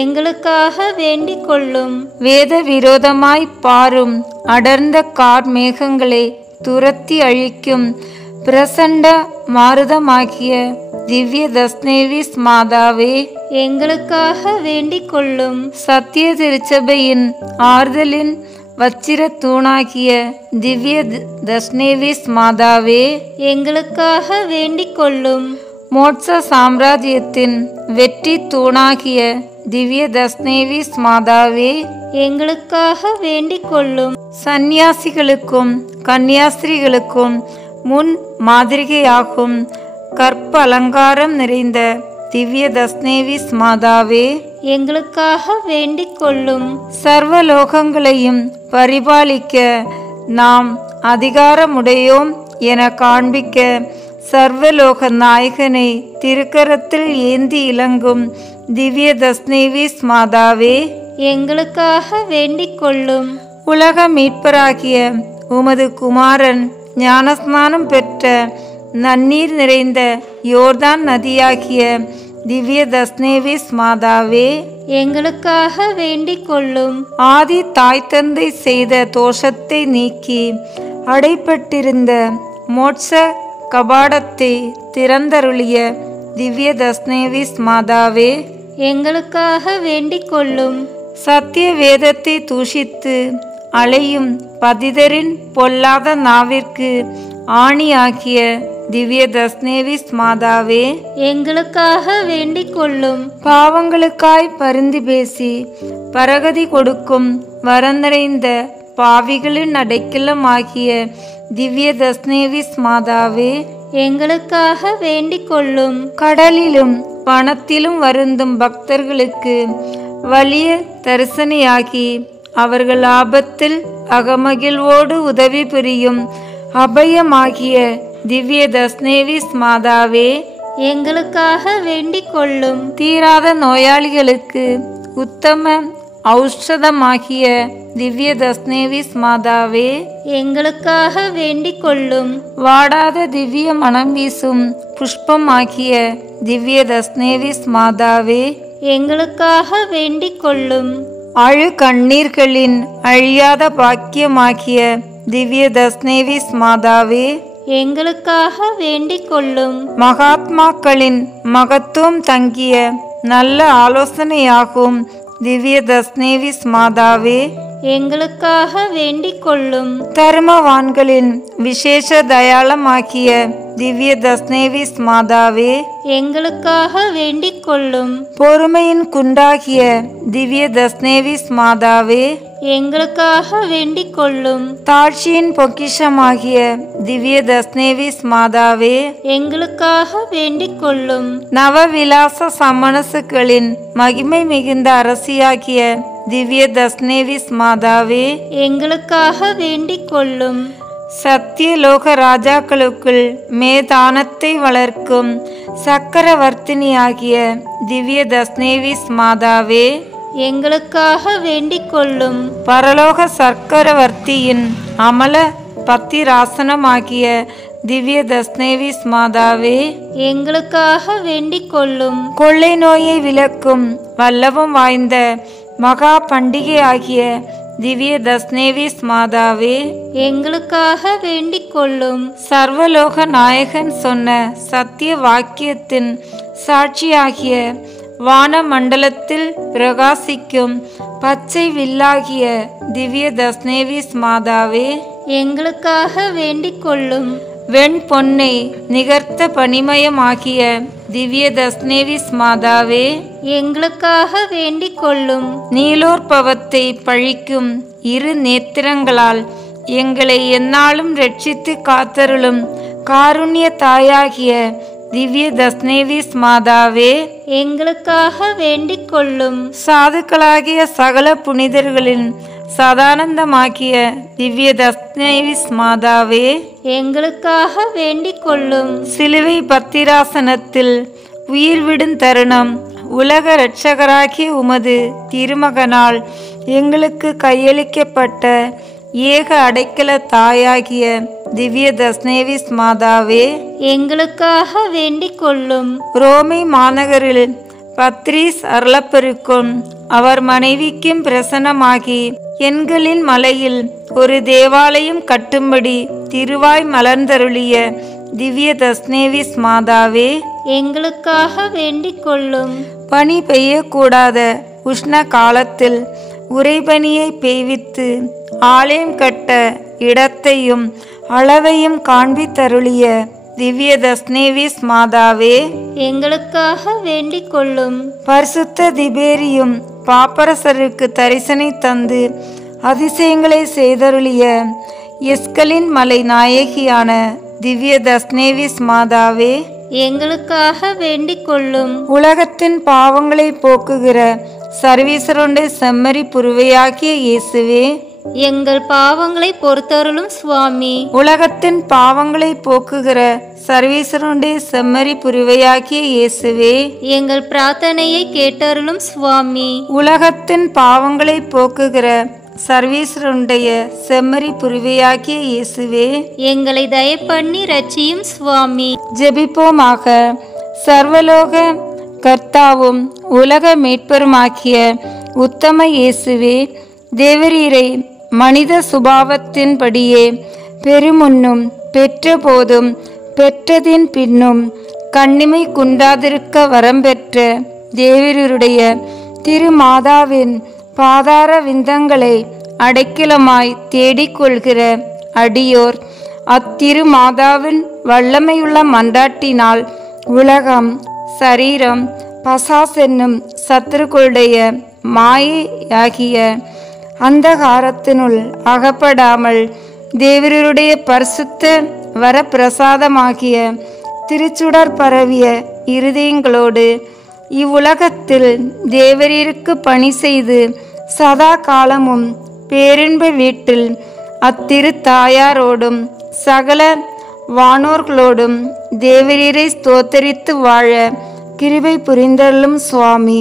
எங்களுக்காக வேண்டிக் கொள்ளும். வேத விரோதமாய் பாரும் அடர்ந்த கார் மேகங்களை துரத்தி அழிக்கும் பிரசண்ட மாருதமாகிய திவ்ய தஸ்னேவிஸ் மாதாவே எங்களுக்காக வேண்டிக் கொள்ளும். சத்திய திருச்சபையின் ஆறுதலின் வச்சிர தூணாகிய திவ்ய தஸ்னேவிஸ் மாதாவே எங்களுக்காக வேண்டிக் கொள்ளும். மோட்ச சாம்ராஜ்யத்தின் வெற்றி தூணாகிய திவ்ய தஸ்னேவிஸ் மாதாவே எங்களுக்காக வேண்டிக் கொள்ளும். சந்நியாசிகளுக்கும் கன்னியாஸ்திரிகளுக்கும் முன் மாதிரிகையாகும் கற்ப அலங்காரம் நிறைந்த திவ்ய தஸ்னேவிஸ் மாதாவே எங்களுக்காக வேண்டிக் கொள்ளும். சர்வலோகங்களையும் பரிபாலிக்க நாம் அதிகாரமுடையோம் என காண்பிக்க சர்வலோக நாயகனை திருக்கரத்தில் ஏந்தி இலங்கும் திவ்ய தஸ்னேவிஸ் மாதாவே எங்களுக்காக வேண்டிக் கொள்ளும். உலக மீட்பராகிய உமது குமாரன் ஞானஸ்நானம் பெற்ற நன்னீர் நிறைந்த யோர்தான் நதியாகிய திவ்ய தஸ்னேவிஸ் மாதாவே எங்களுக்காக வேண்டிக் கொள்ளும். ஆதி தாய் தந்தை செய்த தோஷத்தை நீக்கி அடைப்பட்டிருந்த மோட்ச கபாடத்தை திறந்தருளிய திவ்ய தஸ்னேவிஸ் மாதாவே எங்களுக்காக வேண்டிக் கொள்ளும். சத்திய வேதத்தை தூஷித்து அலையும் பதிதரின் பொல்லாத நாவிற்கு ஆணியாகிய திவ்ய தஸ்நேவிஸ் மாதாவே, எங்களுக்காக வேண்டிக் கொள்ளும். பாவங்களுக்காய் பரிந்து பேசி பரகதி கொடுக்கும் வரந்தடைந்த பாவிகளின் அடைக்கலமாகிய திவ்ய தஸ்நேவிஸ் மாதாவே, எங்களுக்காக வேண்டிக் கொள்ளும். கடலிலும் வனத்திலும் வருந்தும் பக்தர்களுக்கு வலிய தரிசனையாகி அவர்கள் ஆபத்தில் அகமகிழ்வோடு உதவி புரியும் அபயமாகிய திவ்ய தஸ்நேவிஸ் மாதாவே, எங்களுக்காக வேண்டிக் கொள்ளும். தீராத நோயாளிகளுக்கு உத்தம ஔஷதமாகிய திவ்ய தஸ்நேவிஸ் மாதாவே, எங்களுக்காக வேண்டிக் கொள்ளும். வாடாத திவ்ய மனம் வீசும் புஷ்பமாகிய திவ்ய தஸ்நேவிஸ் மாதாவே, எங்களுக்காக வேண்டிக் கொள்ளும். அழு கண்ணீர்களின் அழியாத பாக்கியமாகிய திவ்ய தஸ்நேவிஸ் மாதாவே, எங்களுக்காக வேண்டிக் கொள்ளும். மகாத்மாக்களின் மகத்துவம் தங்கிய நல்ல ஆலோசனையாகும் திவ்ய தஸ்நேவிஸ் மாதாவே, எங்களுக்காக வேண்டிக் கொள்ளும். தர்மவான்களின் விசேஷ தயாளமாகிய திவ்ய தஸ்நேவிஸ் மாதாவே, எங்களுக்காக வேண்டிக் கொள்ளும். பொறுமையின் குண்டாகிய திவ்ய தஸ்நேவிஸ் மாதாவே, எங்களுக்காக வேண்டிக் கொள்ளும். தாட்சியின் பொக்கிஷமாகிய திவ்ய தஸ்நேவிஸ் மாதாவே, எங்களுக்காக வேண்டிக் கொள்ளும். நவவிலாச சமணசுகளின் மகிமை மிகுந்த அரசியாகிய திவ்ய தஸ்நேவிஸ் மாதாவே, எங்களுக்காக வேண்டிக் கொள்ளும். சத்தியலோக ராஜாக்களுக்குள் மேதானத்தை வளர்க்கும் சக்கரவர்த்தினியாகிய திவ்ய தஸ்நேவிஸ் மாதாவே, எங்களுக்காக வேண்டிக் கொள்ளும். பரலோக சக்கரவர்த்தியின் அமல பத்திராசனமாகிய திவ்ய தஸ்நேவிஸ் மாதாவே, எங்களுக்காக வேண்டிக் கொள்ளும். கொள்ளை நோயை விலக்கும் வல்லபம் வாய்ந்த மகா பண்டிகை ஆகிய திவ்ய தஸ்நேவிஸ் மாதாவே, எங்களுக்காக வேண்டிக் கொள்ளும். சர்வலோக நாயகன் சொன்ன சத்திய வாக்கியத்தின் சாட்சியாகிய வான மண்டலத்தில் பிரகாசிக்கும் பச்சை வில்லாகிய திவ்ய தஸ்நேவிஸ் மாதாவே, எங்களுக்காக வேண்டிக் கொள்ளும். வெண் பொன்னை நிகர்த்த பனிமயமாகிய திவ்ய தஸ்நேவிஸ் மாதாவே, எங்களுக்காக வேண்டிக் கொள்ளும். நீலோற்பவத்தை பழிக்கும் இரு நேத்திரங்களால் எங்களை எந்நாளும் ரட்சித்து காத்தருளும் காருண்ய தாயாகிய திவ்ய தஸ்நேவிஸ் மாதாவே, எங்களுக்காக வேண்டிக் கொள்ளும். சாதுக்களாகிய சகல புனிதர்களின் சதானந்தமாகிய திவ்ய தஸ்நேவிஸ் மாதாவே, எங்களுக்காக வேண்டிக் கொள்ளும். சிலுவை பத்திராசனத்தில் உயிர் விடும் தருணம் உலக இரட்சகராகிய உமது திருமகனால் எங்களுக்கு கையளிக்கப்பட்ட ஏக அடைக்கல தாயாகிய திவ்ய தஸ்நேவிஸ் மாதாவே, எங்களுக்காக வேண்டிக் கொள்ளும். ரோமை மாநகரில் பத்ரீஸ் அருளப்பெருக்கும் அவர் மனைவிக்கும் பிரசன்னமாகி எண்களின் மலையில் ஒரு தேவாலயம் கட்டும்படி திருவாய் மலர்ந்தருளிய திவ்ய தஸ்நேவிஸ் மாதாவே, எங்களுக்காக வேண்டிக் கொள்ளும். பனி பெய்யக்கூடாத உஷ்ண காலத்தில் உறைபனியை பெய்வித்து ஆலயம் கட்ட இடத்தையும் அளவையும் காண்பித்தருளிய திவ்ய தஸ்நேவிஸ் மாதாவே, எங்களுக்காக வேண்டிக் கொள்ளும். பரிசுத்த திபேரியும் பாப்பரசருக்கு தரிசனை தந்து அதிசயங்களை செய்தருளிய எஸ்கலின் மலை நாயகியான திவ்ய தஸ்நேவிஸ் மாதாவே, எங்களுக்காக வேண்டிக் கொள்ளும். உலகத்தின் பாவங்களை போக்குகிற சர்வீசருடைய செம்மறி புருவையாகிய இயேசுவே, எங்கள் பாவங்களை பொறுத்தருளும் சுவாமி. உலகத்தின் பாவங்களை போக்குகிற சர்வீசருடைய செம்மறி புருவையாகிய இயேசுவே, எங்கள் பிரார்த்தனையை கேட்டருளும் சுவாமி. உலகத்தின் பாவங்களை போக்குகிற சர்வீசருடைய செம்மறி புருவையாகிய இயேசுவே, எங்களை தயப்பண்ணி ரட்சியும் சுவாமி. ஜெபிப்போமாக. சர்வலோக கர்த்தாவும் உலக மீட்பருமாகிய உத்தம இயேசுவே, தேவரீரை மனித சுபாவத்தின்படியே பெருமுன்னும் பெற்ற போதும் பெற்றதின் பின்னும் கண்ணிமை குண்டாதிருக்க வரம்பெற்ற தேவருடைய திருமாதாவின் பாதார விந்தங்களை அடைக்கலமாய் தேடிக்கொள்கிற அடியோர் அத்திருமாதாவின் வல்லமையுள்ள மன்றாட்டினால் உலகம், சரீரம், பசாஸ் என்னும் சத்துருக்களுடைய மாயையாகிய அந்தகாரத்தினுள் அகப்படாமல் தேவருடைய பரிசுத்த வரப்பிரசாதமாகிய திருச்சுடர் பரவிய இருதயங்களோடு இவ்வுலகத்தில் தேவரீருக்கு பணி செய்து சதா காலமும் பேரின்ப வீட்டில் அத்திரு தாயாரோடும் சகல வானோர்களோடும் தேவரீரை ஸ்தோத்தரித்து வாழ கிருபை புரிந்தருளும் சுவாமி.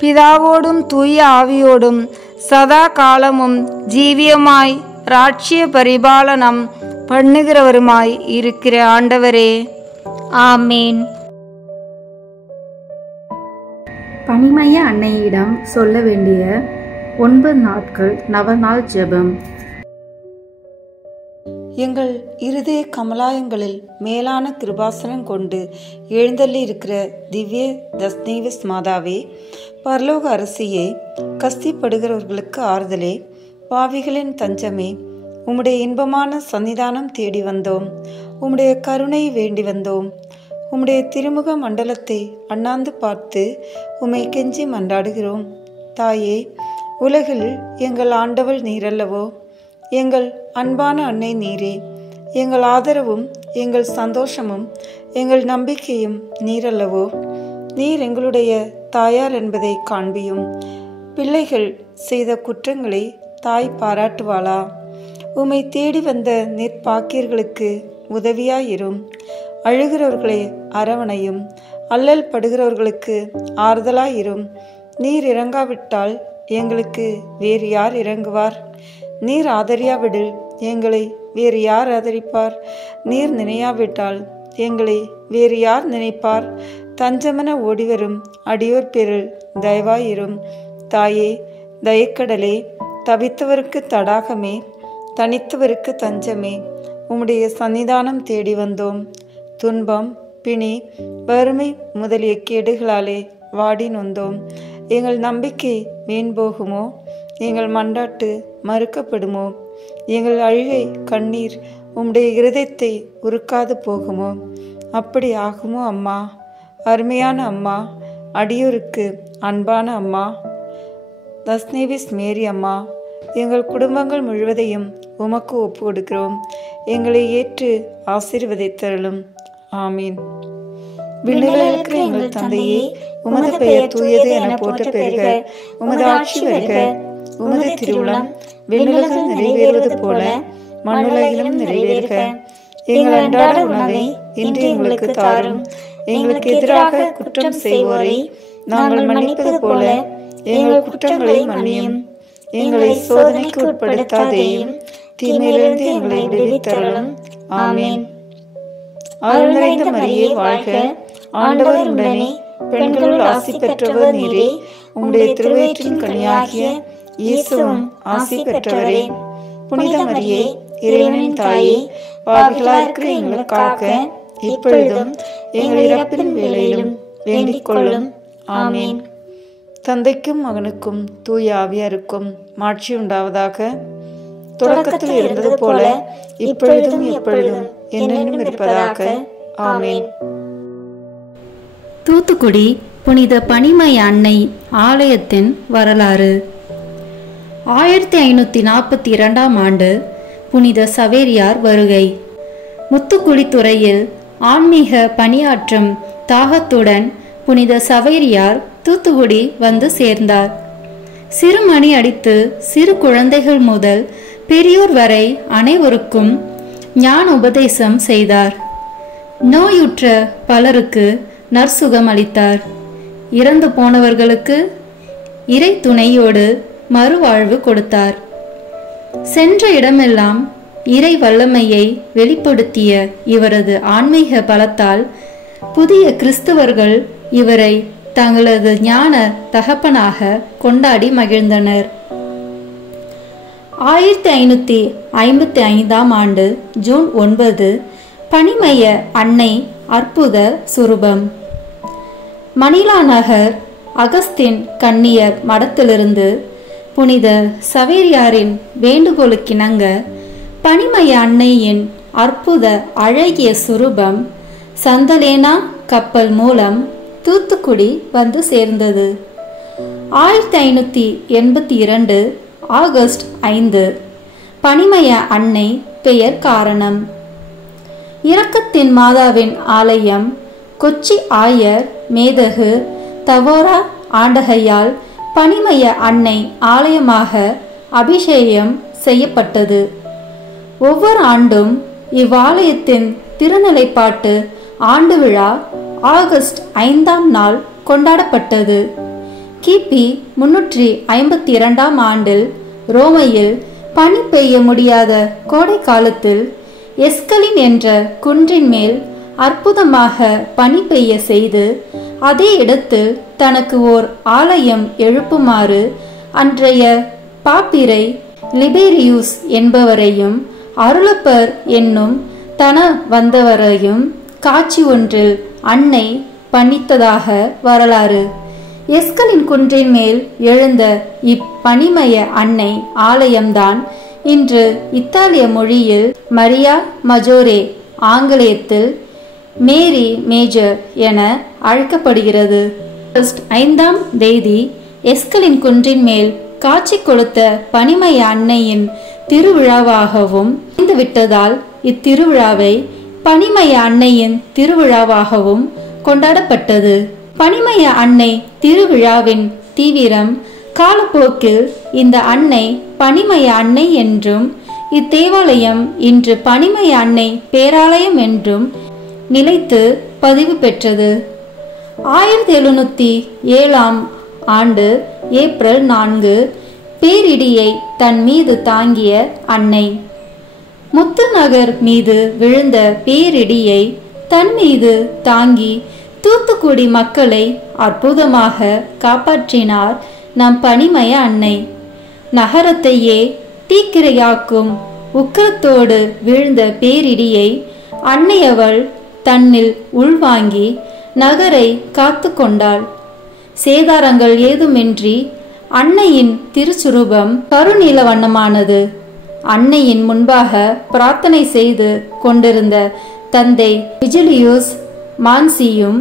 பிதாவோடும் தூய ஆவியோடும் சதா காலமும் ஜீவியமாய் ராட்சிய பரிபாலனம் பண்ணுகிறவருமாய் இருக்கிற ஆண்டவரே, ஆமேன். பனிமய அன்னையிடம் சொல்ல வேண்டிய 9 நாட்கள் நவநாள் ஜெபம். எங்கள் இருதய கமலாயங்களில் மேலான கிருபாசனம் கொண்டு எழுந்தள்ளி இருக்கிற திவ்ய தஸ்னேவிஸ் மாதாவே, பரலோக அரசியே, கஸ்திப்படுகிறவர்களுக்கு ஆறுதலே, பாவிகளின் தஞ்சமே, உம்முடைய இன்பமான சன்னிதானம் தேடி வந்தோம். உம்முடைய கருணை வேண்டி வந்தோம். உம்முடைய திருமுக மண்டலத்தை அண்ணாந்து பார்த்து உம்மை கெஞ்சி மன்றாடுகிறோம். தாயே, உலகில் எங்கள் ஆண்டவள் நீரல்லவோ? எங்கள் அன்பான அன்னை நீரே. எங்கள் ஆதரவும் எங்கள் சந்தோஷமும் எங்கள் நம்பிக்கையும் நீரல்லவோ? நீர் எங்களுடைய தாயார் என்பதை காண்பியும். பிள்ளைகள் செய்த குற்றங்களை தாய் பாராட்டுவாளா? உம்மை தேடி வந்த நெற்பாக்கியர்களுக்கு உதவியாயிரும். அழுகிறவர்களை அரவணையும். அல்லல் படுகிறவர்களுக்கு ஆறுதலாயிரும். நீர் இறங்காவிட்டால் எங்களுக்கு வேறு யார் இறங்குவார்? நீர் ஆதரியாவிடில் எங்களை வேறு யார் ஆதரிப்பார்? நீர் நினையாவிட்டால் எங்களை வேறு யார் நினைப்பார்? தஞ்சமென ஓடிவரும் அடியோர் பேரில் தயவாயிரும். தாயே, தயக்கடலே, தவித்தவருக்கு தடாகமே, தனித்தவருக்கு தஞ்சமே, உம்முடைய சன்னிதானம் தேடி வந்தோம். துன்பம், பிணி, வறுமை முதலிய கேடுகளாலே வாடி நொந்தோம். எங்கள் நம்பிக்கை வீண் போகுமோ? எங்கள் மன்றாட்டு மறுக்கப்படுமோ? எங்கள் அழுகை கண்ணீர் உம்முடைய இருதயத்தை உருக்காது போகுமோ? அப்படி ஆகுமோ அம்மா? அருமையான அம்மா, அடியோருக்கு அன்பான அம்மா, தஸ்னேவிஸ் மேரி அம்மா, எங்கள் குடும்பங்கள் முழுவதையும் உமக்கு ஒப்பு கொடுக்கிறோம். எங்களை ஏற்று ஆசீர்வதித்தருளும். ஆமீன். விண்ணுலகில் இருக்கிற எங்கள் தந்தையே, உமது பெயர் தூயது என போற்ற பெறுக. உமது ஆட்சி வருக. உமது திருவுளம் விண்ணுலகில் நிறைவேறுவது போல மண்ணுலகிலும் நிறைவேறுக. எங்கள் அன்றாட உணவை இன்று எங்களுக்கு தாரும். எங்களுக்கு எதிராக குற்றம் செய்வோரை நாங்கள் மன்னிப்பது போல எங்கள் குற்றங்களை மன்னியும். எங்களை சோதனைக்கு உட்படுத்தாதேயும், தீமையிலிருந்து எங்களை விடுவித்தருளும். ஆமீன். அருள் நிறைந்த மரியே வாழ்க. ஆண்டவர் உடனே, பெண்களுள் ஆசி பெற்றவர் நீரே. உம்முடைய திருவயிற்றின் கனியாகிய இயேசுவும் ஆசி பெற்றவரே. புனித மரியே, இறைவனின் தாயே, பாவிகளாய் இருக்கிற எங்களுக்காக இப்பொழுதும் எங்கள் இறப்பின் வேளையிலும் வேண்டிக் கொள்ளும். ஆமீன். தந்தைக்கும் மகனுக்கும் தூய ஆவியாருக்கும் மாட்சி உண்டாவதாக. தொடக்கத்தில் இருந்தது போல இப்பொழுதும் எப்பொழுதும் என்னென்னும் இருப்பதாக. ஆமீன். தூத்துக்குடி புனித பனிமய அன்னை ஆலயத்தின் வரலாறு. 1542 ஆண்டு புனித சவேரியார் வருகை. முத்துக்குளித்துறையில் ஆன்மீக பணியாற்றும் தாகத்துடன் புனித சவேரியார் தூத்துக்குடி வந்து சேர்ந்தார். சிறுமணி அடித்து சிறு குழந்தைகள் முதல் பெரியோர் வரை அனைவருக்கும் ஞான உபதேசம் செய்தார். நோயுற்ற பலருக்கு நற்சுகம் அளித்தார். இறந்து போனவர்களுக்கு இறை துணையோடு மறுவாழ்வு கொடுத்தார். சென்ற இடமெல்லாம் இறை வல்லமையை வெளிப்படுத்திய இவரது ஆன்மீக பலத்தால் புதிய கிறிஸ்தவர்கள் இவரை தங்களது ஞான தகப்பனாக கொண்டாடி மகிழ்ந்தனர். 1555 ஆண்டு ஜூன் 9 பனிமய அன்னை அற்புத சுரூபம். மணிலா நகர் அகஸ்தின் கன்னியர் மடத்திலிருந்து புனித சவேரியாரின் வேண்டுகோளுக்கிணங்க பனிமய அன்னையின் அற்புத அழகிய சுரூபம் சந்தலேனா கப்பல் மூலம் தூத்துக்குடி வந்து சேர்ந்தது. 1582 ஆகஸ்ட் 5 பனிமய அன்னை பெயர் காரணம். இரக்கத்தின் மாதாவின் ஆலயம் கொச்சி ஆயர் மேதகு தவோரா ஆண்டகையால் பனிமய அன்னை ஆலயமாக அபிஷேகம் செய்யப்பட்டது. ஒவ்வொரு ஆண்டும் இவ்வாலயத்தின் திருநிலைப்பாட்டு ஆண்டு விழா ஆகஸ்ட் 5ஆம் நாள் கொண்டாடப்பட்டது. கிபி 352ஆம் ஆண்டில் ரோமையில் பனி பெய்ய முடியாத கோடை காலத்தில் எஸ்கலின் என்ற குன்றின் மேல் அற்புதமாக பனி பெய்ய செய்து அதே இடத்தில் தனக்கு ஓர் ஆலயம் எழுப்புமாறு அன்றைய பாப்பிரை லிபேரியூஸ் என்பவரையும் அருளப்பர் என்னும் தன வந்தவரையும் காட்சி ஒன்றில் அன்னை பணித்ததாக வரலாறு. எஸ்கலின் குன்றின் மேல் எழுந்த இப்பனிமய அன்னை ஆலயம்தான் இன்று இத்தாலிய மொழியில் மரியா மஜோரே, ஆங்கிலேயத்தில் மேரி மேஜர் என அழைக்கப்படுகிறது. ஆகஸ்ட் 5ஆம் தேதி எஸ்கலின் குன்றின் மேல் காட்சி கொடுத்த பனிமய அன்னையின் திருவிழாவாகவும் விட்டதால் இத்திருவிழாவை பனிமய அன்னையின் திருவிழாவாகவும் கொண்டாடப்பட்டது. பனிமய அன்னை திருவிழாவின் தீவிரம் காலப்போக்கில் இந்த அன்னை பனிமய அன்னை என்றும் இத்தேவாலயம் இன்று பனிமய அன்னை பேராலயம் என்றும் நிலைத்து பதிவு பெற்றது. 1707ஆம் ஆண்டு ஏப்ரல் 4 பேரிடியை தன் மீது தாங்கிய அன்னை. முத்துநகர் மீது விழுந்த பேரிடியை தன் மீது தாங்கி தூத்துக்குடி மக்களை அற்புதமாக காப்பாற்றினார் நம் பனிமய அன்னை. நகரத்தையே தீக்கிரையாக்கும் உக்கிரத்தோடு விழுந்த பேரிடியை அன்னையவள் தன்னில் உள்வாங்கி நகரை காத்து கொண்டாள். சேதாரங்கள் ஏதுமின்றி அன்னையின் திருச்சுரூபம் கருநீல வண்ணமானது. அன்னையின் முன்பாக பிரார்த்தனை செய்து கொண்டிருந்த தந்தை விஜிலியூஸ் மான்சியும்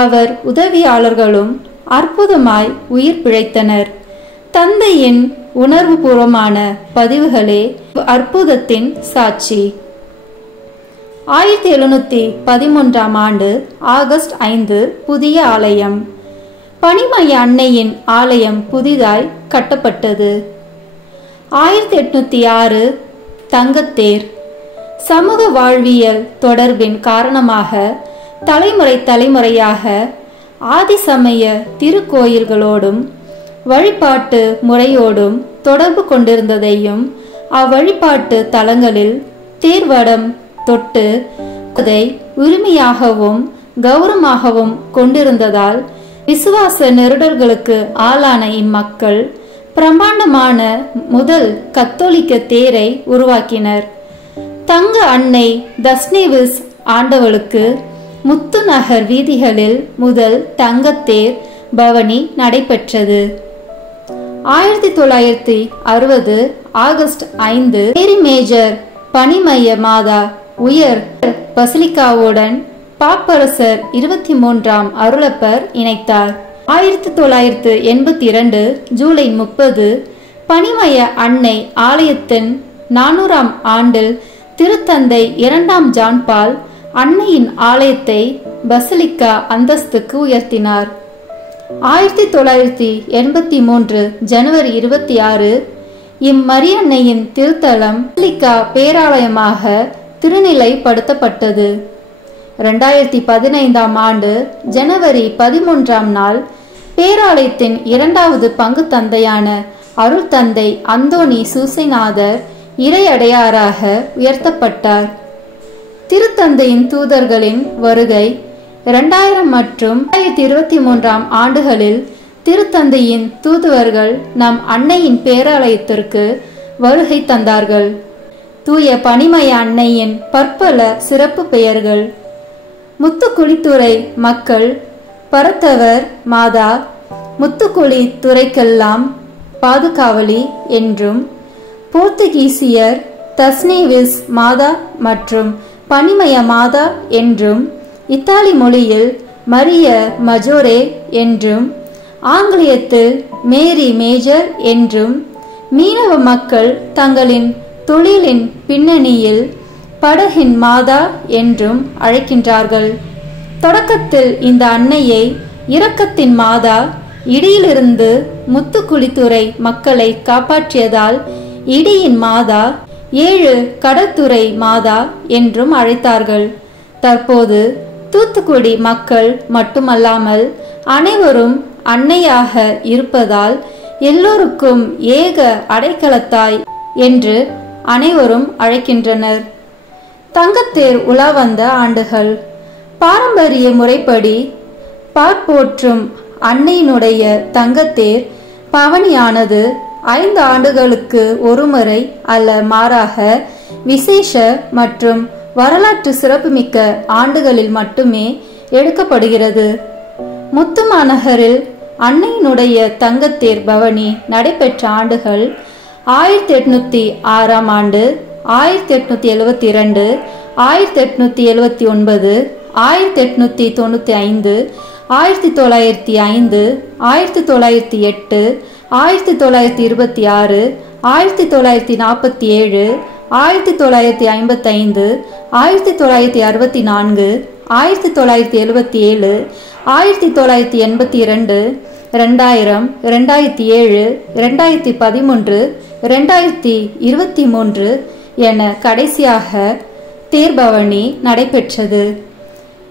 அவர் உதவியாளர்களும் அற்புதமாய் உயிர் பிழைத்தனர். தந்தையின் உணர்வுபூர்வமான பதிவுகளே அற்புதத்தின் சாட்சி. 1713ஆம் ஆண்டு ஆகஸ்ட் 5 புதிய ஆலயம். பனிமய அன்னையின் ஆலயம் புதிதாய் கட்டப்பட்டது. 1806 தங்கத்தேர். சமூக வாழ்வியல் தொடர்பின் காரணமாக தலைமுறையாக ஆதிசமய திருக்கோயில்களோடும் வழிபாட்டு முறையோடும் தொடர்பு கொண்டிருந்ததையும் அவ்வழிபாட்டு தலங்களில் தேர்வடம் தொட்டு அதை உரிமையாகவும் கௌரவமாகவும் கொண்டிருந்ததால் விசுவாச நெருடல்களுக்கு ஆளான இம்மக்கள் பிரம்மாண்டமான முதல் கத்தோலிக்க தேரை உருவாக்கினர். தங்க அன்னை தஸ்னேவிஸ் ஆண்டவளுக்கு முத்துநகர் வீதிகளில் முதல் தங்கத்தேர் பவனி நடைபெற்றது. 1960 ஆகஸ்ட் 5 மேரி மேஜர் பனிமய மாதா உயர் பசிலிக்காவுடன் பாப்பரசர் 23ஆம் அருளப்பர் இணைத்தார். 1982 ஜூலை 30 பனிமய அன்னை ஆலயத்தின் 400ஆம் ஆண்டில் திருத்தந்தை 2ஆம் ஜான் பால் அன்னையின் ஆலயத்தை பசிலிக்கா அந்தஸ்துக்கு உயர்த்தினார். 1983 ஜனவரி 26 இம்மரியன்னையின் திருத்தலம் பசிலிக்கா பேராலயமாக திருநிலைப்படுத்தப்பட்டது. 2015ஆம் ஆண்டு ஜனவரி 13ஆம் நாள் பேராலயத்தின் 2வது பங்கு தந்தையான அருள் தந்தை அந்தோணி சூசைநாதர் இறையடையாராக உயர்த்தப்பட்டார். திருத்தந்தையின் தூதர்களின் வருகை 2000 மற்றும் 2023ஆம் ஆண்டுகளில் திருத்தந்தையின் தூதுவர்கள் நம் அன்னையின் பேராலயத்திற்கு வருகை தந்தார்கள். தூய பனிமய அன்னையின் பற்பல சிறப்பு பெயர்கள்: முத்துக்குளித்துறை மக்கள், பரத்தவர் மாதா, முத்துக்குளி துறைக்கெல்லாம் பாதுகாவலி என்றும், போர்த்துகீசியர் தஸ்னேவிஸ் மாதா மற்றும் பனிமய மாதா என்றும், இத்தாலி மொழியில் மரிய மஜோரே என்றும், ஆங்கிலேயத்தில் மேரி மேஜர் என்றும், மீனவ மக்கள் தங்களின் தொழிலின் பின்னணியில் படகின் மாதா என்றும் அழைக்கின்றார்கள். தொடக்கத்தில் இந்த அன்னையை இரக்கத்தின் மாதா, இடியிலிருந்து முத்துக்குளித்துறை மக்களை காப்பாற்றியதால் இடியின் மாதா, 7 கடற்துறை மாதா என்றும் அழைத்தார்கள். தற்போது தூத்துக்குடி மக்கள் மட்டுமல்லாமல் அனைவரும் அன்னையாக இருப்பதால் எல்லோருக்கும் ஏக அடைக்கலத்தாய் என்று அனைவரும் அழைக்கின்றனர். தங்கத்தேர் உலா வந்த ஆண்டுகள். பாரம்பரிய முறைப்படி பார்ப்போற்றும் அன்னையினுடைய தங்கத்தேர் பவனியானது 5 ஆண்டுகளுக்கு ஒருமுறை அல்ல மாறாக விசேஷ மற்றும் வரலாற்று சிறப்புமிக்க ஆண்டுகளில் மட்டுமே எடுக்கப்படுகிறது. முத்துமாநகரில் அன்னையினுடைய தங்கத்தேர் பவனி நடைபெற்ற ஆண்டுகள் 1806 ஆண்டு, 1872, 1879, 1895, 1905, 1908, 1926, 1947, 1955, 1964, 1977, 1982, 2000, 2007, 2013, 2023 என கடைசியாக தேர்பவனி நடைபெற்றது.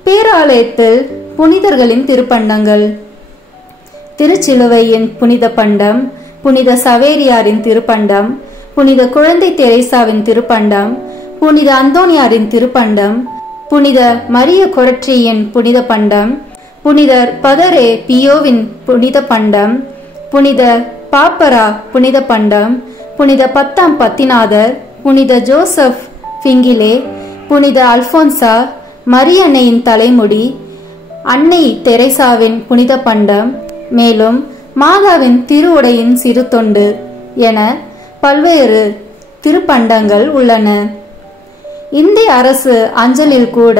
பேராலயத்தில் புனிதர்களின் திருப்பண்டங்கள். திருச்சிலுவையின் புனித பண்டம், புனித சவேரியாரின் திருப்பண்டம், புனித குழந்தை தெரேசாவின் திருப்பண்டம், புனித அந்தோனியாரின் திருப்பண்டம், புனித மரிய கொரட்சியின் புனித பண்டம், புனிதர் பதரே பியோவின் புனித பண்டம், புனித பாப்பரா புனித பண்டம், புனித 10ஆம் பத்திநாதர், புனித ஜோசப் பிங்கிலே, புனித அல்போன்சா, மரியன்னையின் தலைமுடி, அன்னை தெரேசாவின் புனித பண்டம், மேலும் மாதாவின் திருவுடையின் சிறு தொண்டு என பல்வேறு திருப்பண்டங்கள் உள்ளன. இந்திய அரசு அஞ்சலில் கூட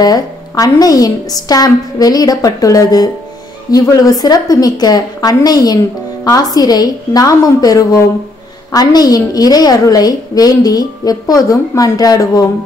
அன்னையின் ஸ்டாம்ப் வெளியிடப்பட்டுள்ளது. இவ்வளவு சிறப்புமிக்க அன்னையின் ஆசிரை நாமும் பெறுவோம். அன்னையின் இறை அருளை வேண்டி எப்போதும் மன்றாடுவோம்.